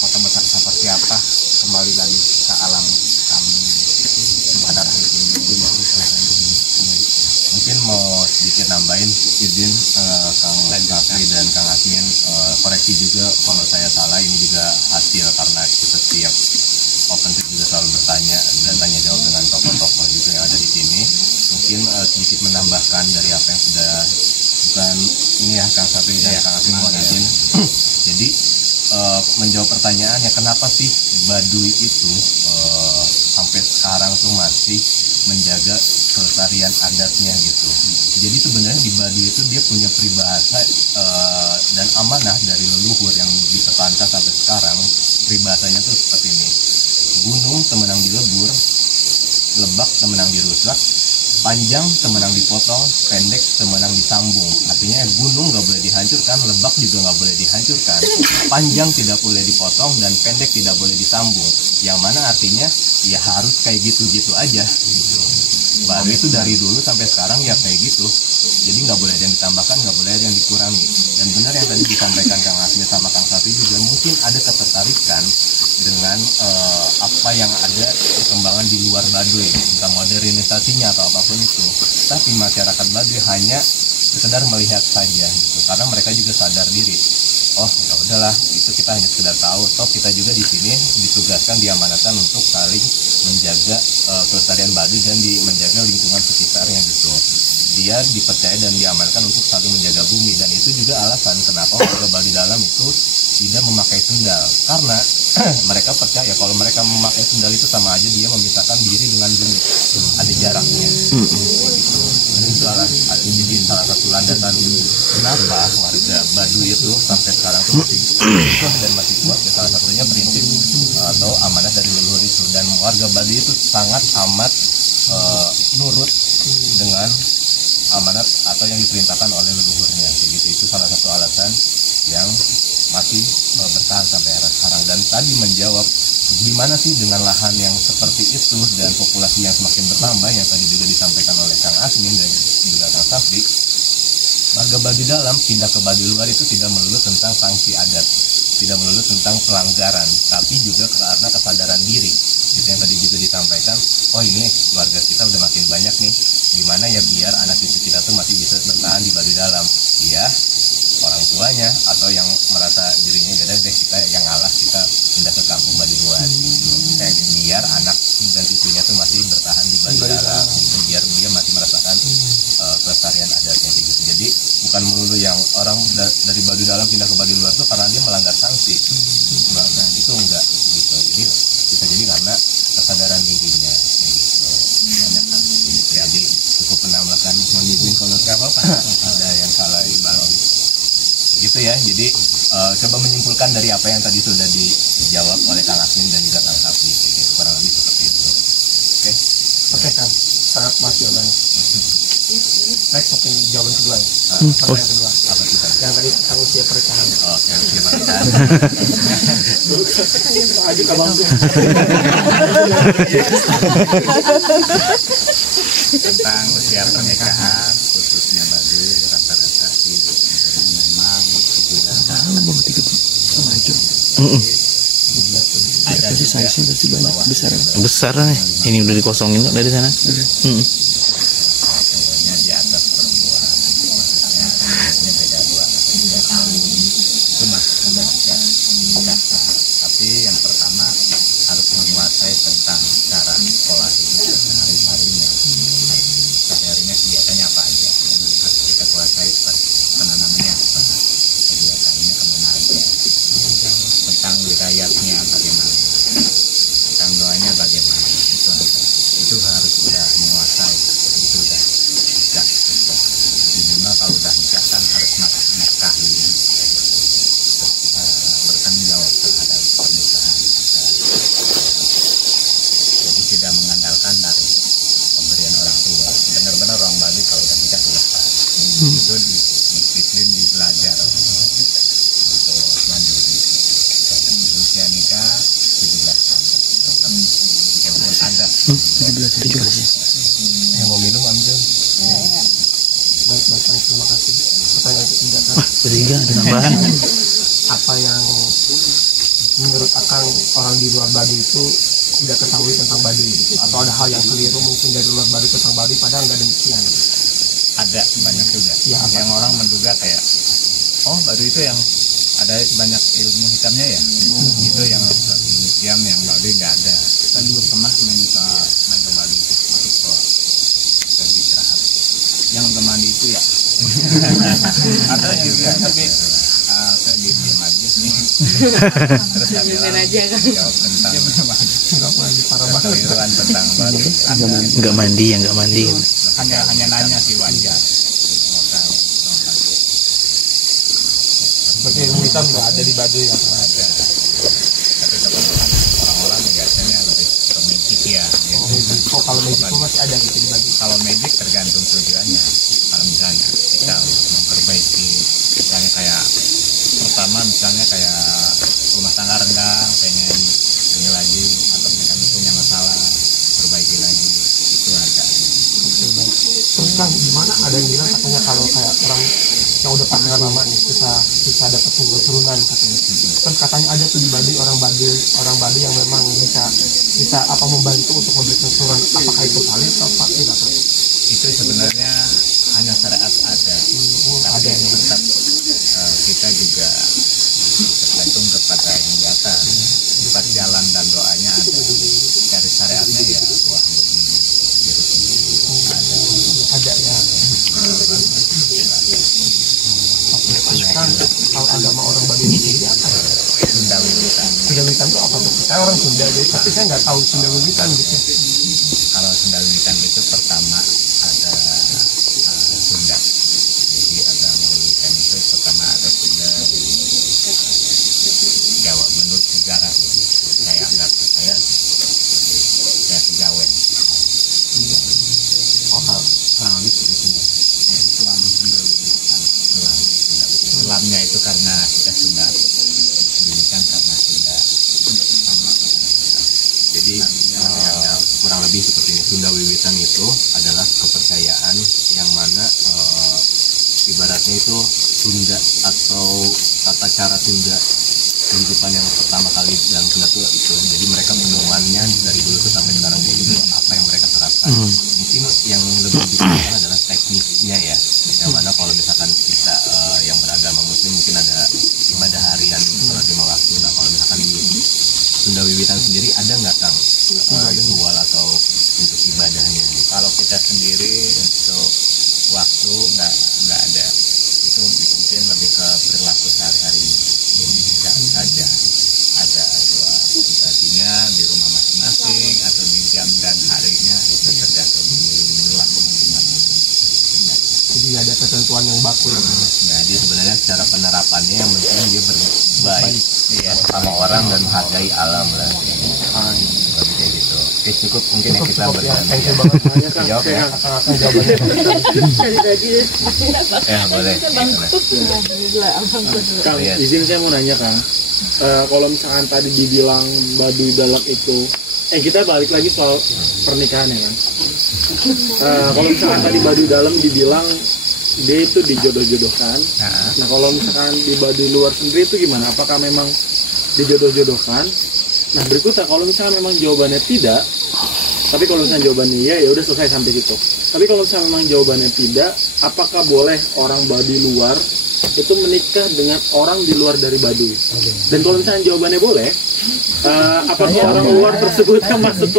kota besar seperti apa, kembali lagi ke alam kami tumpah darah di sini. Mungkin mau sedikit nambahin, izin Kang Sapri dan Kang Asmin, koreksi juga kalau saya salah, ini juga hasil karena kita setiap open trip juga selalu bertanya dan tanya jawab dengan tokoh-tokoh juga yang ada di sini. Mungkin sedikit menambahkan dari apa yang sudah, bukan ini ya Kang Sapri dan Kang Asmin, mohon izin. Jadi menjawab pertanyaannya kenapa sih Baduy itu sampai sekarang tuh masih menjaga kelestarian adatnya gitu. Jadi sebenarnya di Baduy itu dia punya peribahasa dan amanah dari leluhur yang dipertahankan sampai sekarang. Peribahasanya tuh seperti ini: gunung temenang dilebur, lebak temenang dirusak, panjang temenang dipotong, pendek temenang disambung. Artinya gunung nggak boleh dihancurkan, lebak juga nggak boleh dihancurkan, panjang tidak boleh dipotong, dan pendek tidak boleh disambung. Yang mana artinya ya harus kayak gitu-gitu aja gitu. Baduy itu dari dulu sampai sekarang ya kayak gitu. Jadi nggak boleh ada yang ditambahkan, nggak boleh ada yang dikurangi. Dan benar yang tadi disampaikan Kang Asmi sama Kang Sapri juga, mungkin ada ketertarikan dengan apa yang ada perkembangan di luar Baduy, entah modernisasinya atau apapun itu. Tapi masyarakat Baduy hanya sekedar melihat saja gitu, karena mereka juga sadar diri. Oh ya udahlah, itu kita hanya sekedar tahu. Toh kita juga di sini ditugaskan, diamanatkan untuk saling menjaga kelestarian Baduy dan menjaga lingkungan sekitarnya gitu. Dia dipercaya dan diamankan untuk saling menjaga bumi, dan itu juga alasan kenapa warga Baduy Dalam itu tidak memakai sendal, karena mereka percaya kalau mereka memakai sendal itu sama aja dia memisahkan diri dengan bumi, ada jaraknya. Gitu. Dan itu jadi salah satu landasan kenapa warga Baduy itu sampai sekarang tuh masih dan masih kuat. Ya, salah satunya prinsip atau amanah dari leluhur itu, dan warga Baduy itu sangat amat nurut dengan amanat atau yang diperintahkan oleh leluhurnya. Begitu, itu salah satu alasan yang masih bertahan sampai era sekarang. dan tadi menjawab gimana sih dengan lahan yang seperti itu dan populasi yang semakin bertambah yang tadi juga disampaikan oleh Kang Asmin dan juga Kang Safri. Warga Baduy Dalam pindah ke Baduy Luar itu tidak melulu tentang sanksi adat, tidak melulu tentang pelanggaran, tapi juga karena kesadaran diri. Itu yang tadi juga disampaikan, oh ini warga kita udah makin banyak nih, gimana ya biar anak cucu kita tuh masih bisa bertahan di Baduy Dalam. Iya, orang tuanya atau yang merasa dirinya beda deh, kita yang ngalah, kita pindah ke kampung Baduy Luar biar anak dan cucunya tuh masih bertahan di Baduy Dalam, biar dia masih merasakan kelestarian adatnya gitu. Jadi bukan melulu yang orang dari Baduy Dalam pindah ke Baduy Luar tuh karena dia melanggar sanksi, nah, itu enggak gitu. Jadi bisa jadi karena kesadaran dirinya gitu. Banyak kan jadi cukup menambahkan memimpin kalau apa ada yang salah iqbal gitu ya. Jadi coba menyimpulkan dari apa yang tadi sudah dijawab oleh Kang Asmin dan juga Kang Safi, gitu. Kurang lebih seperti itu. Oke Kang, sangat mas jawabannya. Next, mungkin jawaban kedua ya. Pertanyaan kedua. Apa kita? Yang tadi tentang usia pernikahan. Oke, usia pernikahan. Aja ke bangku. Tentang usia pernikahan khususnya Baduy rata-rata sih memang 17 tahun. Ada juga Besar nih. Ini udah dikosongin kok dari sana. cowoknya di atas perempuan, maksudnya umurnya beda 2 atau 3 tahun. Itu mah sudah bisa dinikahkan. Tapi yang pertama harus menguasai tentang cara pola hidup sehari-harinya. Sehari-harinya kegiatannya apa aja yang harus kita kuasai, penanamannya apa, kegiatannya kemana aja, tentang wilayahnya bagaimana, tentang doanya bagaimana, itu aja. Itu harus sudah menguasai, itu udah bisa. Minimal kalau udah nikah kan harus nafkahi, bertanggung jawab terhadap pernikahan. Jadi tidak mengandalkan dari pemberian orang tua. Benar-benar orang Baduy kalau udah nikah selesai. Itu disiplin, dibelajar untuk mandiri. Usia nikah 17 tahun. Yang pun ada 17. Yang mau minum ambil. Baik, Kang, terima kasih. Pertanyaan ketiga Kang. Ketiga ada tambahan. Apa yang menurut Akang orang di luar Baduy itu tidak ketahui tentang Baduy gitu? Atau ada hal yang keliru mungkin dari luar Baduy tentang Baduy padahal nggak demikian? ada banyak juga Ya, yang orang menduga kayak oh Baduy itu yang ada banyak ilmu hitamnya ya, itu yang demikian, yang Baduy nggak ada. Kita juga pernah main ke Baduy itu masuk ke dan istirahat yang ke mandi itu ya ada juga tapi saya diem aja sih. Terus Mimpin aja kan. jawab tentang keliruan tentang Baduy. Nggak mandi ya, nggak mandi. Hanya nanya sih wajar. Berarti ilmu hitam nggak ada di Baduy ya? Ada. Tapi orang-orang biasanya lebih ke magic ya. Oh, kalau magic itu masih ada gitu di Baduy. Kalau magic tergantung tujuannya. Kalau misalnya kita memperbaiki, misalnya kayak pertama misalnya kayak rumah tangga renggang, pengen ini lagi, atau misalkan punya masalah, perbaiki lagi, itu ada. Terus kan gimana ada yang bilang katanya kalau kayak orang yang udah pacaran lama nih susah dapat keturunan katanya. Terus katanya ada tuh di Baduy orang Baduy yang memang bisa apa membantu untuk memberikan keturunan. Apakah itu valid atau tidak? Itu sebenarnya hanya syariat ada, tapi tetap kita juga tergantung kepada yang di atas. Sifat jalan dan doanya ada. Dari syariatnya ya wah Ada ya. Kan kalau agama orang Baduy sendiri apa? Sunda Wiwitan. Sunda Wiwitan itu apa? Saya orang Sunda jadi tapi saya nggak tahu Sunda Wiwitan gitu. Kalau Sunda Wiwitan itu pertama ada Sunda. Jadi agama Wiwitan itu pertama ada Sunda di Jawa menurut sejarah. Saya anggap saya Kejawen. Oh, Kurang lebih seperti itu. Islam Sunda Wiwitan. Islamnya itu karena kita Sunda. Wiwitan karena Sunda. Jadi kurang lebih seperti ini. Sunda Wiwitan itu adalah kepercayaan yang mana ibaratnya itu Sunda atau tata cara Sunda kehidupan yang pertama kali dalam Sunda itu. Jadi mereka pedomannya dari dulu tuh sampai sekarang kayak gitu, apa yang mereka terapkan. Mungkin yang lebih diperlukan adalah teknisnya ya, yang mana kalau misalkan kita yang beragama Muslim mungkin ada ibadah harian sholat 5 waktu. Nah kalau misalkan di Sunda Wiwitan sendiri ada nggak Kang ritual atau untuk ibadahnya? Kalau kita sendiri untuk waktu nggak ada, itu mungkin lebih ke perilaku sehari-hari saja. Ada dua pribadinya di rumah masing-masing atau di jam dan harinya, itu tergantung perilaku masing-masing. Jadi nggak ada ketentuan yang baku ya. Jadi sebenarnya secara penerapannya yang penting dia berbaik sama orang dan menghargai alam lah. Lebih kayak gitu. Oke, cukup mungkin ya kita berganti. Jawab ya. Ya boleh. Kang, izin saya mau nanya Kang, kalau misalkan tadi dibilang Baduy Dalam itu, kita balik lagi soal pernikahan ya kan. Kalau misalkan tadi Baduy Dalam dibilang dia itu dijodoh-jodohkan. Nah kalau misalkan di Baduy luar sendiri itu gimana? Apakah memang dijodoh-jodohkan? Nah berikutnya kalau misalkan memang jawabannya tidak, tapi kalau misalnya jawabannya iya, ya udah selesai sampai situ. Tapi kalau misalnya memang jawabannya tidak, apakah boleh orang Baduy luar itu menikah dengan orang di luar dari Baduy? Dan kalau misalnya jawabannya boleh, apakah orang luar tersebut kan masuk ke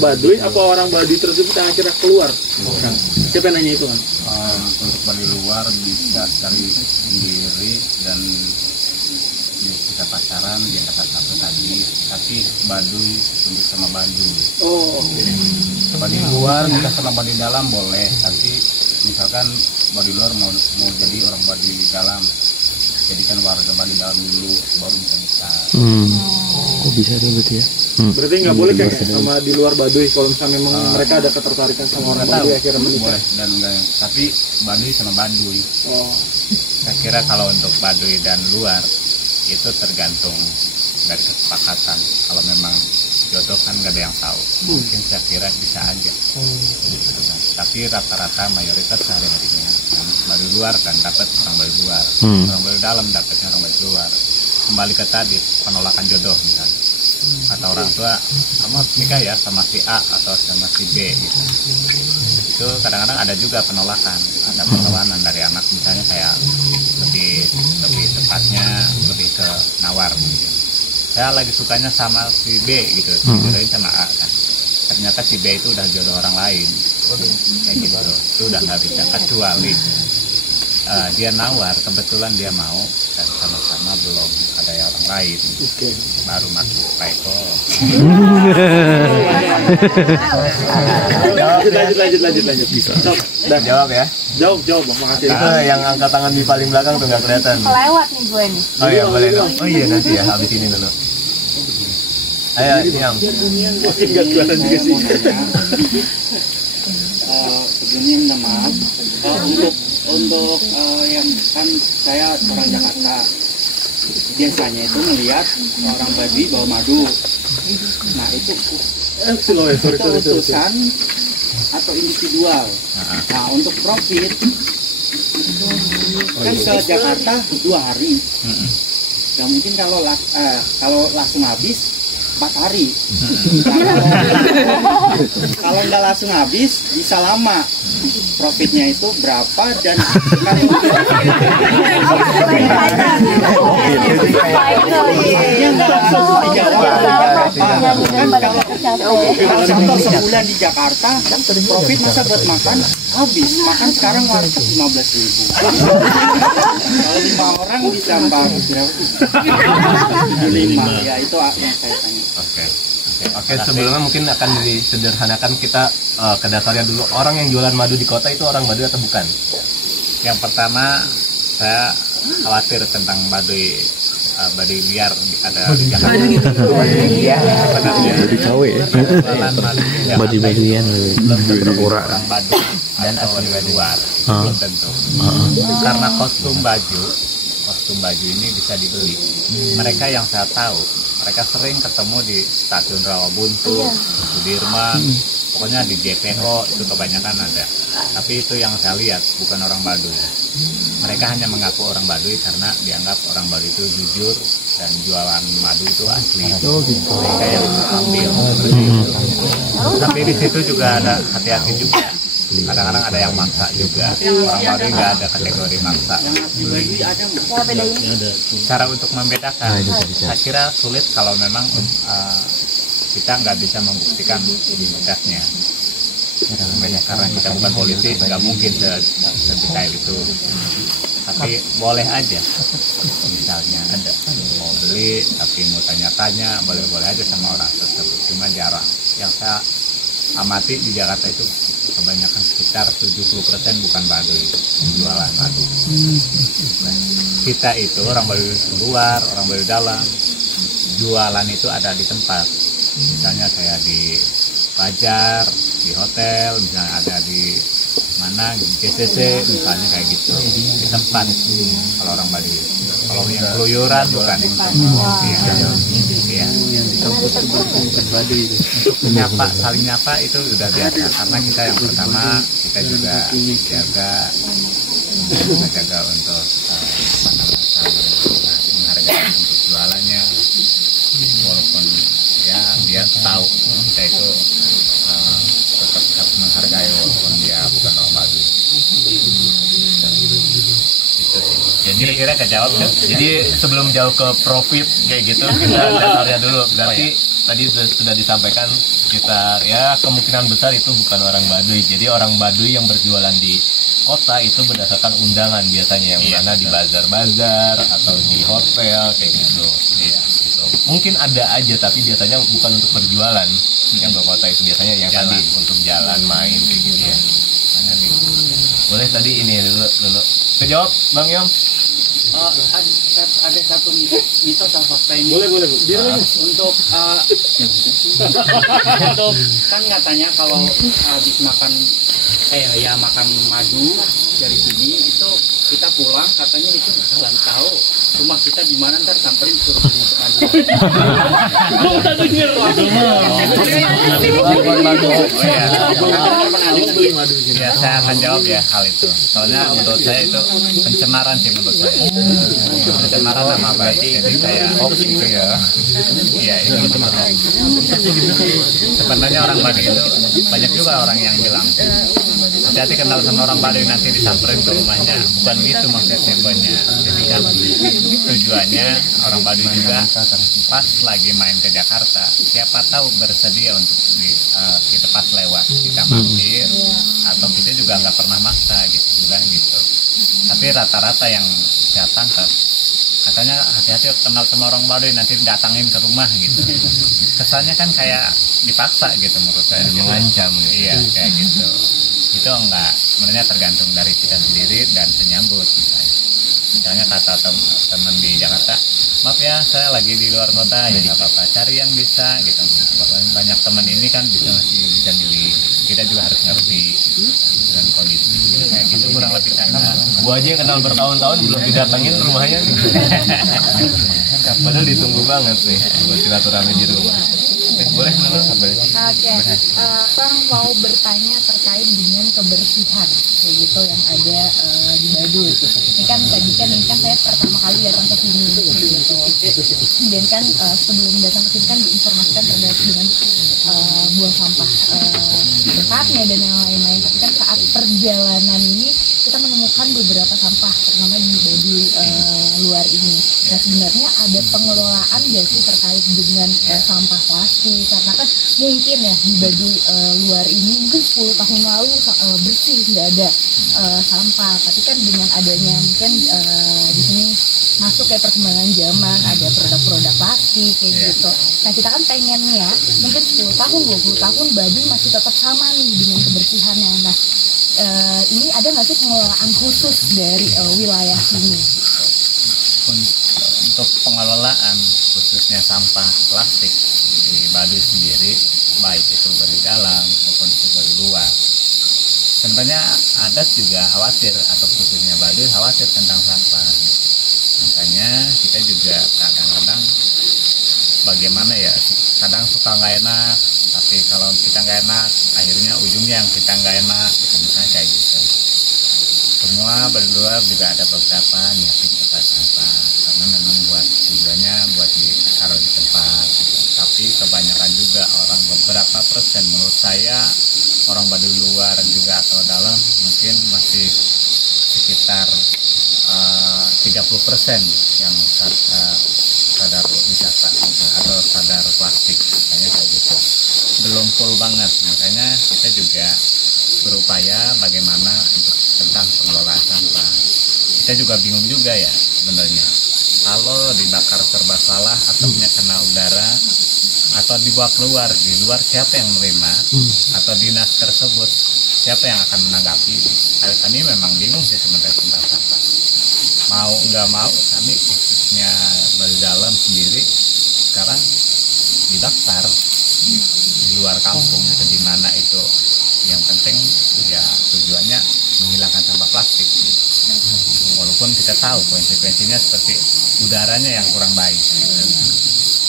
Baduy, apa orang Baduy tersebut yang akhirnya keluar? Siapa yang nanya itu kan? Untuk Baduy luar bisa cari sendiri dan kita pacaran di angkatan satu tadi, tapi Baduy tunduk sama Baduy. Baduy luar nikah sama Baduy dalam boleh, tapi misalkan Baduy luar mau jadi orang Baduy dalam, jadikan warga Baduy dalam dulu baru bisa nikah. Kok bisa tuh gitu ya? Berarti nggak boleh kan sama di luar Baduy kalau misalnya memang mereka ada ketertarikan sama orang Baduy akhirnya menikah? Boleh dan enggak, tapi Baduy sama Baduy. Saya kira kalau untuk Baduy dan luar itu tergantung dari kesepakatan. Kalau memang jodoh kan nggak ada yang tahu, mungkin saya kira bisa aja. Tapi rata-rata mayoritas sehari-harinya Baduy luar kan dapat orang Baduy luar, orang Baduy dalam dapatnya orang Baduy luar. Kembali ke tadi penolakan jodoh misalnya, kata orang tua kamu harus nikah ya sama si A atau sama si B gitu. Itu kadang-kadang ada juga penolakan, ada perlawanan dari anak, misalnya kayak lebih tepatnya lebih ke nawar mungkin. Saya lagi sukanya sama si B gitu, jodohin sama A kan. Ternyata si B itu udah jodoh orang lain, kayak gitu. Itu udah nggak bisa, kecuali dia nawar, kebetulan dia mau dan sama-sama belum ada yang orang lain, baru masuk Paiko. Lanjut. Jawab ya. Jawab, makasih. Itu yang angkat tangan di paling belakang tuh nggak kelihatan. Kelewat nih gue nih. Oh iya boleh dong. Oh iya nanti ya habis ini dulu. Ayo yang. Nggak kelihatan juga sih. Sebelumnya minta maaf untuk yang kan saya orang Jakarta, biasanya itu melihat orang Baduy bawa madu. Nah itu utusan atau individual. Nah untuk profit kan ke Jakarta 2 hari. Ya mungkin kalau langsung habis 4 hari. Kalau nggak langsung habis bisa lama. Profitnya itu berapa dan kalau contoh sebulan di Jakarta profit masa buat makan habis, makan sekarang warteg 15.000. Kalau 5 orang bisa 4 5 ya itu yang saya tanya. Oke, sebelumnya mungkin akan disederhanakan kita ke dasarnya dulu. Orang yang jualan madu di kota itu orang Baduy atau bukan? Yang pertama saya khawatir tentang Baduy liar ada di Jakarta. Baduy KW ya. Baduy-baduyan pura-pura orang Baduy dan asli luar belum tentu. Karena kostum baju ini bisa dibeli. Mereka yang saya tahu mereka sering ketemu di stasiun Rawabuntu, Sudirman, pokoknya di JPO itu kebanyakan ada. Tapi itu yang saya lihat bukan orang Baduy. Mereka hanya mengaku orang Baduy karena dianggap orang Baduy itu jujur dan jualan madu itu asli. Mereka yang ambil seperti itu. Tapi di situ juga ada hati-hati juga. Kadang-kadang ada yang maksa juga. Orang Baduy nggak ada kategori maksa. Cara untuk membedakan, saya kira sulit kalau memang kita nggak bisa membuktikan identitasnya. Karena kita bukan polisi, nggak mungkin sedetail itu. Tapi boleh aja, misalnya ada mau beli tapi mau tanya-tanya, boleh-boleh aja sama orang tersebut. Cuma jarang. Yang saya amati di Jakarta itu kebanyakan sekitar 70% bukan Baduy jualan madu. Kita itu orang Baduy luar, orang Baduy dalam, jualan itu ada di tempat. Misalnya saya di Fajar, di hotel, misalnya ada di mana di GCC misalnya kayak gitu, di tempat. Kalau orang Baduy, kalau yang keluyuran bukan. Iya. Untuk menyapa, saling nyapa itu udah biasa karena kita yang pertama, kita juga jaga untuk menghargai untuk jualannya, walaupun ya dia tahu kita itu tetap menghargai walaupun dia bukan orang Baduy. Jadi kira-kira kejawab kan? Jadi sebelum jauh ke profit kayak gitu, kita dasarnya dulu. Berarti tadi sudah disampaikan kita ya kemungkinan besar itu bukan orang Baduy. Jadi orang Baduy yang berjualan di kota itu berdasarkan undangan biasanya, yang mana di bazar-bazar atau di hotel kayak gitu. Iya, gitu. Mungkin ada aja tapi biasanya bukan untuk berjualan. Yang ke kota itu biasanya yang tadi untuk jalan main kayak gitu ya. Boleh tadi ini dulu. Kejawab Bang Yom. Ada satu mitos atau fakta ini. Boleh. Untuk kan katanya kalau habis makan makan madu dari sini itu kita pulang katanya itu bakalan tahu rumah kita di mana, ntar samperin suruh beli madu. Ya, saya akan jawab ya hal itu. Soalnya menurut saya itu pencemaran sih menurut saya. Pencemaran nama baik, jadi kayak hoax gitu ya. Iya, itu pencemaran. Sebenarnya orang Baduy itu banyak juga orang yang bilang hati-hati kenal sama orang Baduy nanti disamperin ke rumahnya. Bukan gitu maksudnya pokoknya. Jadi kan tujuannya orang Baduy juga pas lagi main ke Jakarta, siapa tahu bersedia untuk kita pas lewat kita mampir, atau kita juga nggak pernah maksa gitu, bilang gitu. Tapi rata-rata yang saya tangkap katanya hati-hati kenal sama orang Baduy nanti datangin ke rumah gitu. Kesannya kan kayak dipaksa gitu menurut saya, mengancam gitu. Iya kayak gitu. Itu enggak, sebenarnya tergantung dari kita sendiri dan penyambut misalnya kata teman di Jakarta, maaf ya saya lagi di luar kota ya nggak apa-apa, cari yang bisa gitu. Banyak teman ini kan masih bisa milih, kita juga harus ngerti dan kondisi kayak gitu kurang lebih kan. Gua aja yang kenal bertahun-tahun belum didatengin rumahnya. Padahal ditunggu banget nih buat silaturahmi di rumah. Boleh dulu sampai. Oke, Kang mau bertanya terkait dengan kebersihan kayak gitu yang ada di Baduy. Ini kan saya pertama kali datang ke sini gitu. Dan kan sebelum datang ke sini kan diinformasikan terkait dengan buang sampah tempatnya dan yang lain-lain. Tapi kan saat perjalanan ini kita menemukan beberapa sampah terutama di Baduy luar ini. Nah sebenarnya ada pengelolaan nggak sih terkait dengan sampah plastik? Karena kan mungkin ya di Baduy luar ini mungkin 10 tahun lalu bersih nggak ada sampah, tapi kan dengan adanya mungkin di sini masuk kayak perkembangan zaman, ada produk-produk plastik kayak gitu. Nah kita kan pengennya mungkin 10 tahun 20 tahun Baduy masih tetap sama nih dengan kebersihannya. Nah ini ada nggak sih pengelolaan khusus dari wilayah ini? Untuk pengelolaan khususnya sampah plastik di Baduy sendiri, baik itu Baduy dalam maupun itu Baduy luar, sebenarnya adat juga khawatir atau khususnya Baduy khawatir tentang sampah. Makanya kita juga kadang-kadang bagaimana ya, kadang suka nggak enak, tapi kalau kita nggak enak akhirnya ujungnya yang kita nggak enak gitu, misalnya kayak gitu. Semua berdua juga ada beberapa nyiapin tempat sampah karena memang buat tujuannya buat ditaruh di tempat, tapi kebanyakan juga orang, beberapa persen menurut saya orang Baduy luar juga atau dalam mungkin masih sekitar 30% yang sadar wisata atau sadar plastik, makanya kayak gitu, belum full banget. Makanya kita juga berupaya bagaimana untuk tentang pengelolaan sampah. Kita juga bingung juga ya sebenarnya, kalau dibakar serba salah, asapnya kena udara atau dibawa keluar, di luar siapa yang menerima, atau dinas tersebut siapa yang akan menanggapi. Kami memang bingung sih sebenarnya tentang sampah. Mau nggak mau kami khususnya Baduy Dalam sendiri sekarang didaftar di luar kampung gitu, di mana itu yang penting ya tujuannya menghilangkan sampah plastik. Walaupun kita tahu konsekuensinya seperti udaranya yang kurang baik.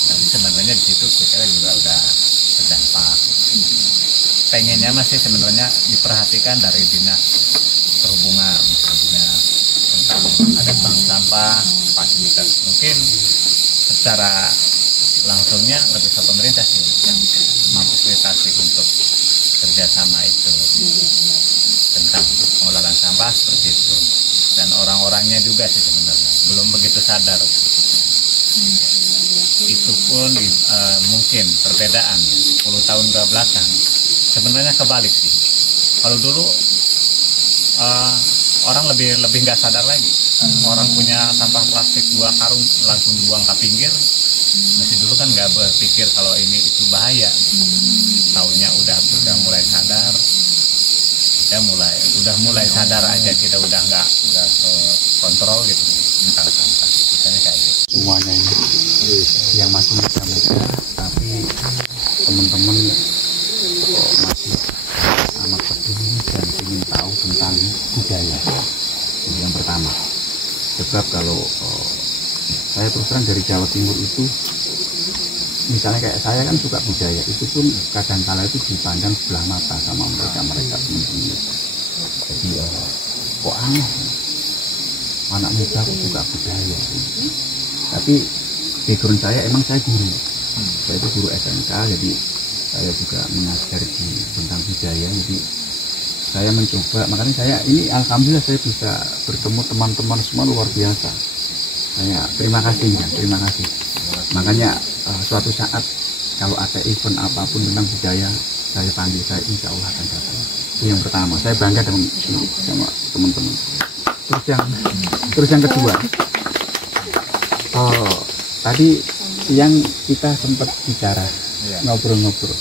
Tapi sebenarnya di situ kita juga udah terdampak. Pengennya masih sebenarnya diperhatikan dari dinas perhubungan, misalnya tentang ada bank sampah, fasilitas, mungkin secara langsungnya lebih ke pemerintah sih yang memfasilitasi untuk kerjasama itu tentang pengelolaan sampah seperti itu. Dan orang-orangnya juga sih sebenarnya belum begitu sadar. Itu pun mungkin perbedaan 10 tahun ke belakang sebenarnya kebalik sih. Kalau dulu orang lebih nggak sadar lagi. Orang punya sampah plastik 2 karung langsung buang ke pinggir. Masih dulu kan nggak berpikir kalau ini itu bahaya. Taunya udah mulai sadar. Ya udah mulai sadar aja, kita udah nggak kontrol gitu tentang sampah. Misalnya kayak gitu. Semuanya ini yang masih muda-muda, tapi teman-teman masih amat peduli dan ingin tahu tentang budaya. Ini yang pertama. Sebab kalau saya terus terang dari Jawa Timur itu, misalnya kayak saya kan suka budaya, itu pun kadang-kala itu dipandang sebelah mata sama mereka teman-teman. Jadi kok aneh, anak muda kok suka budaya. Tapi background saya emang saya guru, saya itu guru SMK, jadi saya juga mengajar tentang budaya. Jadi saya mencoba, makanya saya ini alhamdulillah saya bisa bertemu teman-teman semua luar biasa. Saya terima kasih. Makanya suatu saat kalau ada event apapun tentang budaya, saya panggil, saya insya Allah akan datang. Itu yang pertama, saya bangga dengan sama teman-teman. Terus yang kedua, tadi siang kita sempat bicara, ngobrol-ngobrol.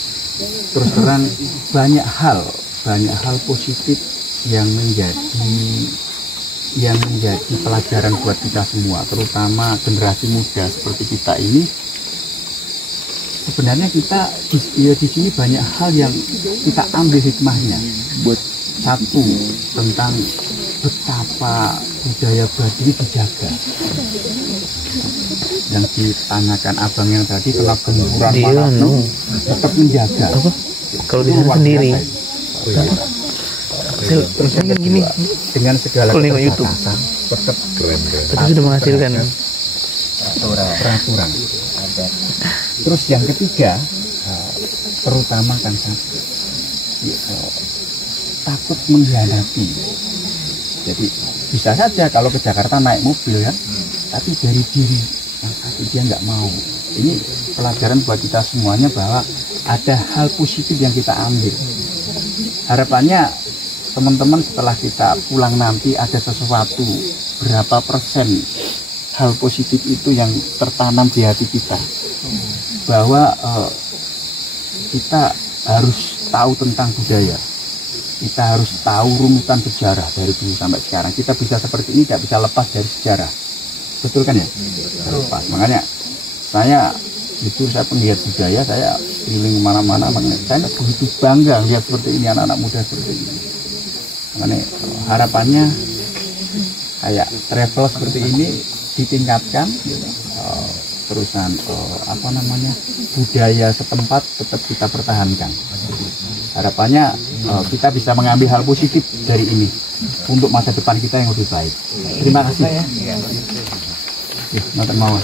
Terus terang banyak hal positif yang menjadi pelajaran buat kita semua, terutama generasi muda seperti kita ini. Sebenarnya kita di sini banyak hal yang kita ambil hikmahnya. Buat satu, tentang betapa budaya Baduy dijaga. Yang ditanyakan abang yang tadi, kalau gempuran manapun tetap menjaga. Kalau di sana sendiri. Terus yang gini dengan segala keterbatasan tetap tapi sudah menghasilkan peraturan. Terus yang ketiga, terutama kan takut mengkhianati. Jadi bisa saja kalau ke Jakarta naik mobil kan, tapi dari diri yang satu dia nggak mau. Ini pelajaran buat kita semuanya bahwa ada hal positif yang kita ambil. Harapannya teman-teman setelah kita pulang nanti ada sesuatu, berapa persen hal positif itu yang tertanam di hati kita, bahwa kita harus tahu tentang budaya, kita harus tahu runutan sejarah dari dulu sampai sekarang. Kita bisa seperti ini tidak bisa lepas dari sejarah, betul kan ya? Lepas. Makanya saya penggiat budaya, saya keliling kemana-mana, makanya saya begitu bangga lihat seperti ini, anak-anak muda seperti ini. Makanya harapannya kayak travel seperti ini ditingkatkan, terusan budaya setempat tetap kita pertahankan. Harapannya kita bisa mengambil hal positif dari ini untuk masa depan kita yang lebih baik. Terima kasih. Ya, mau.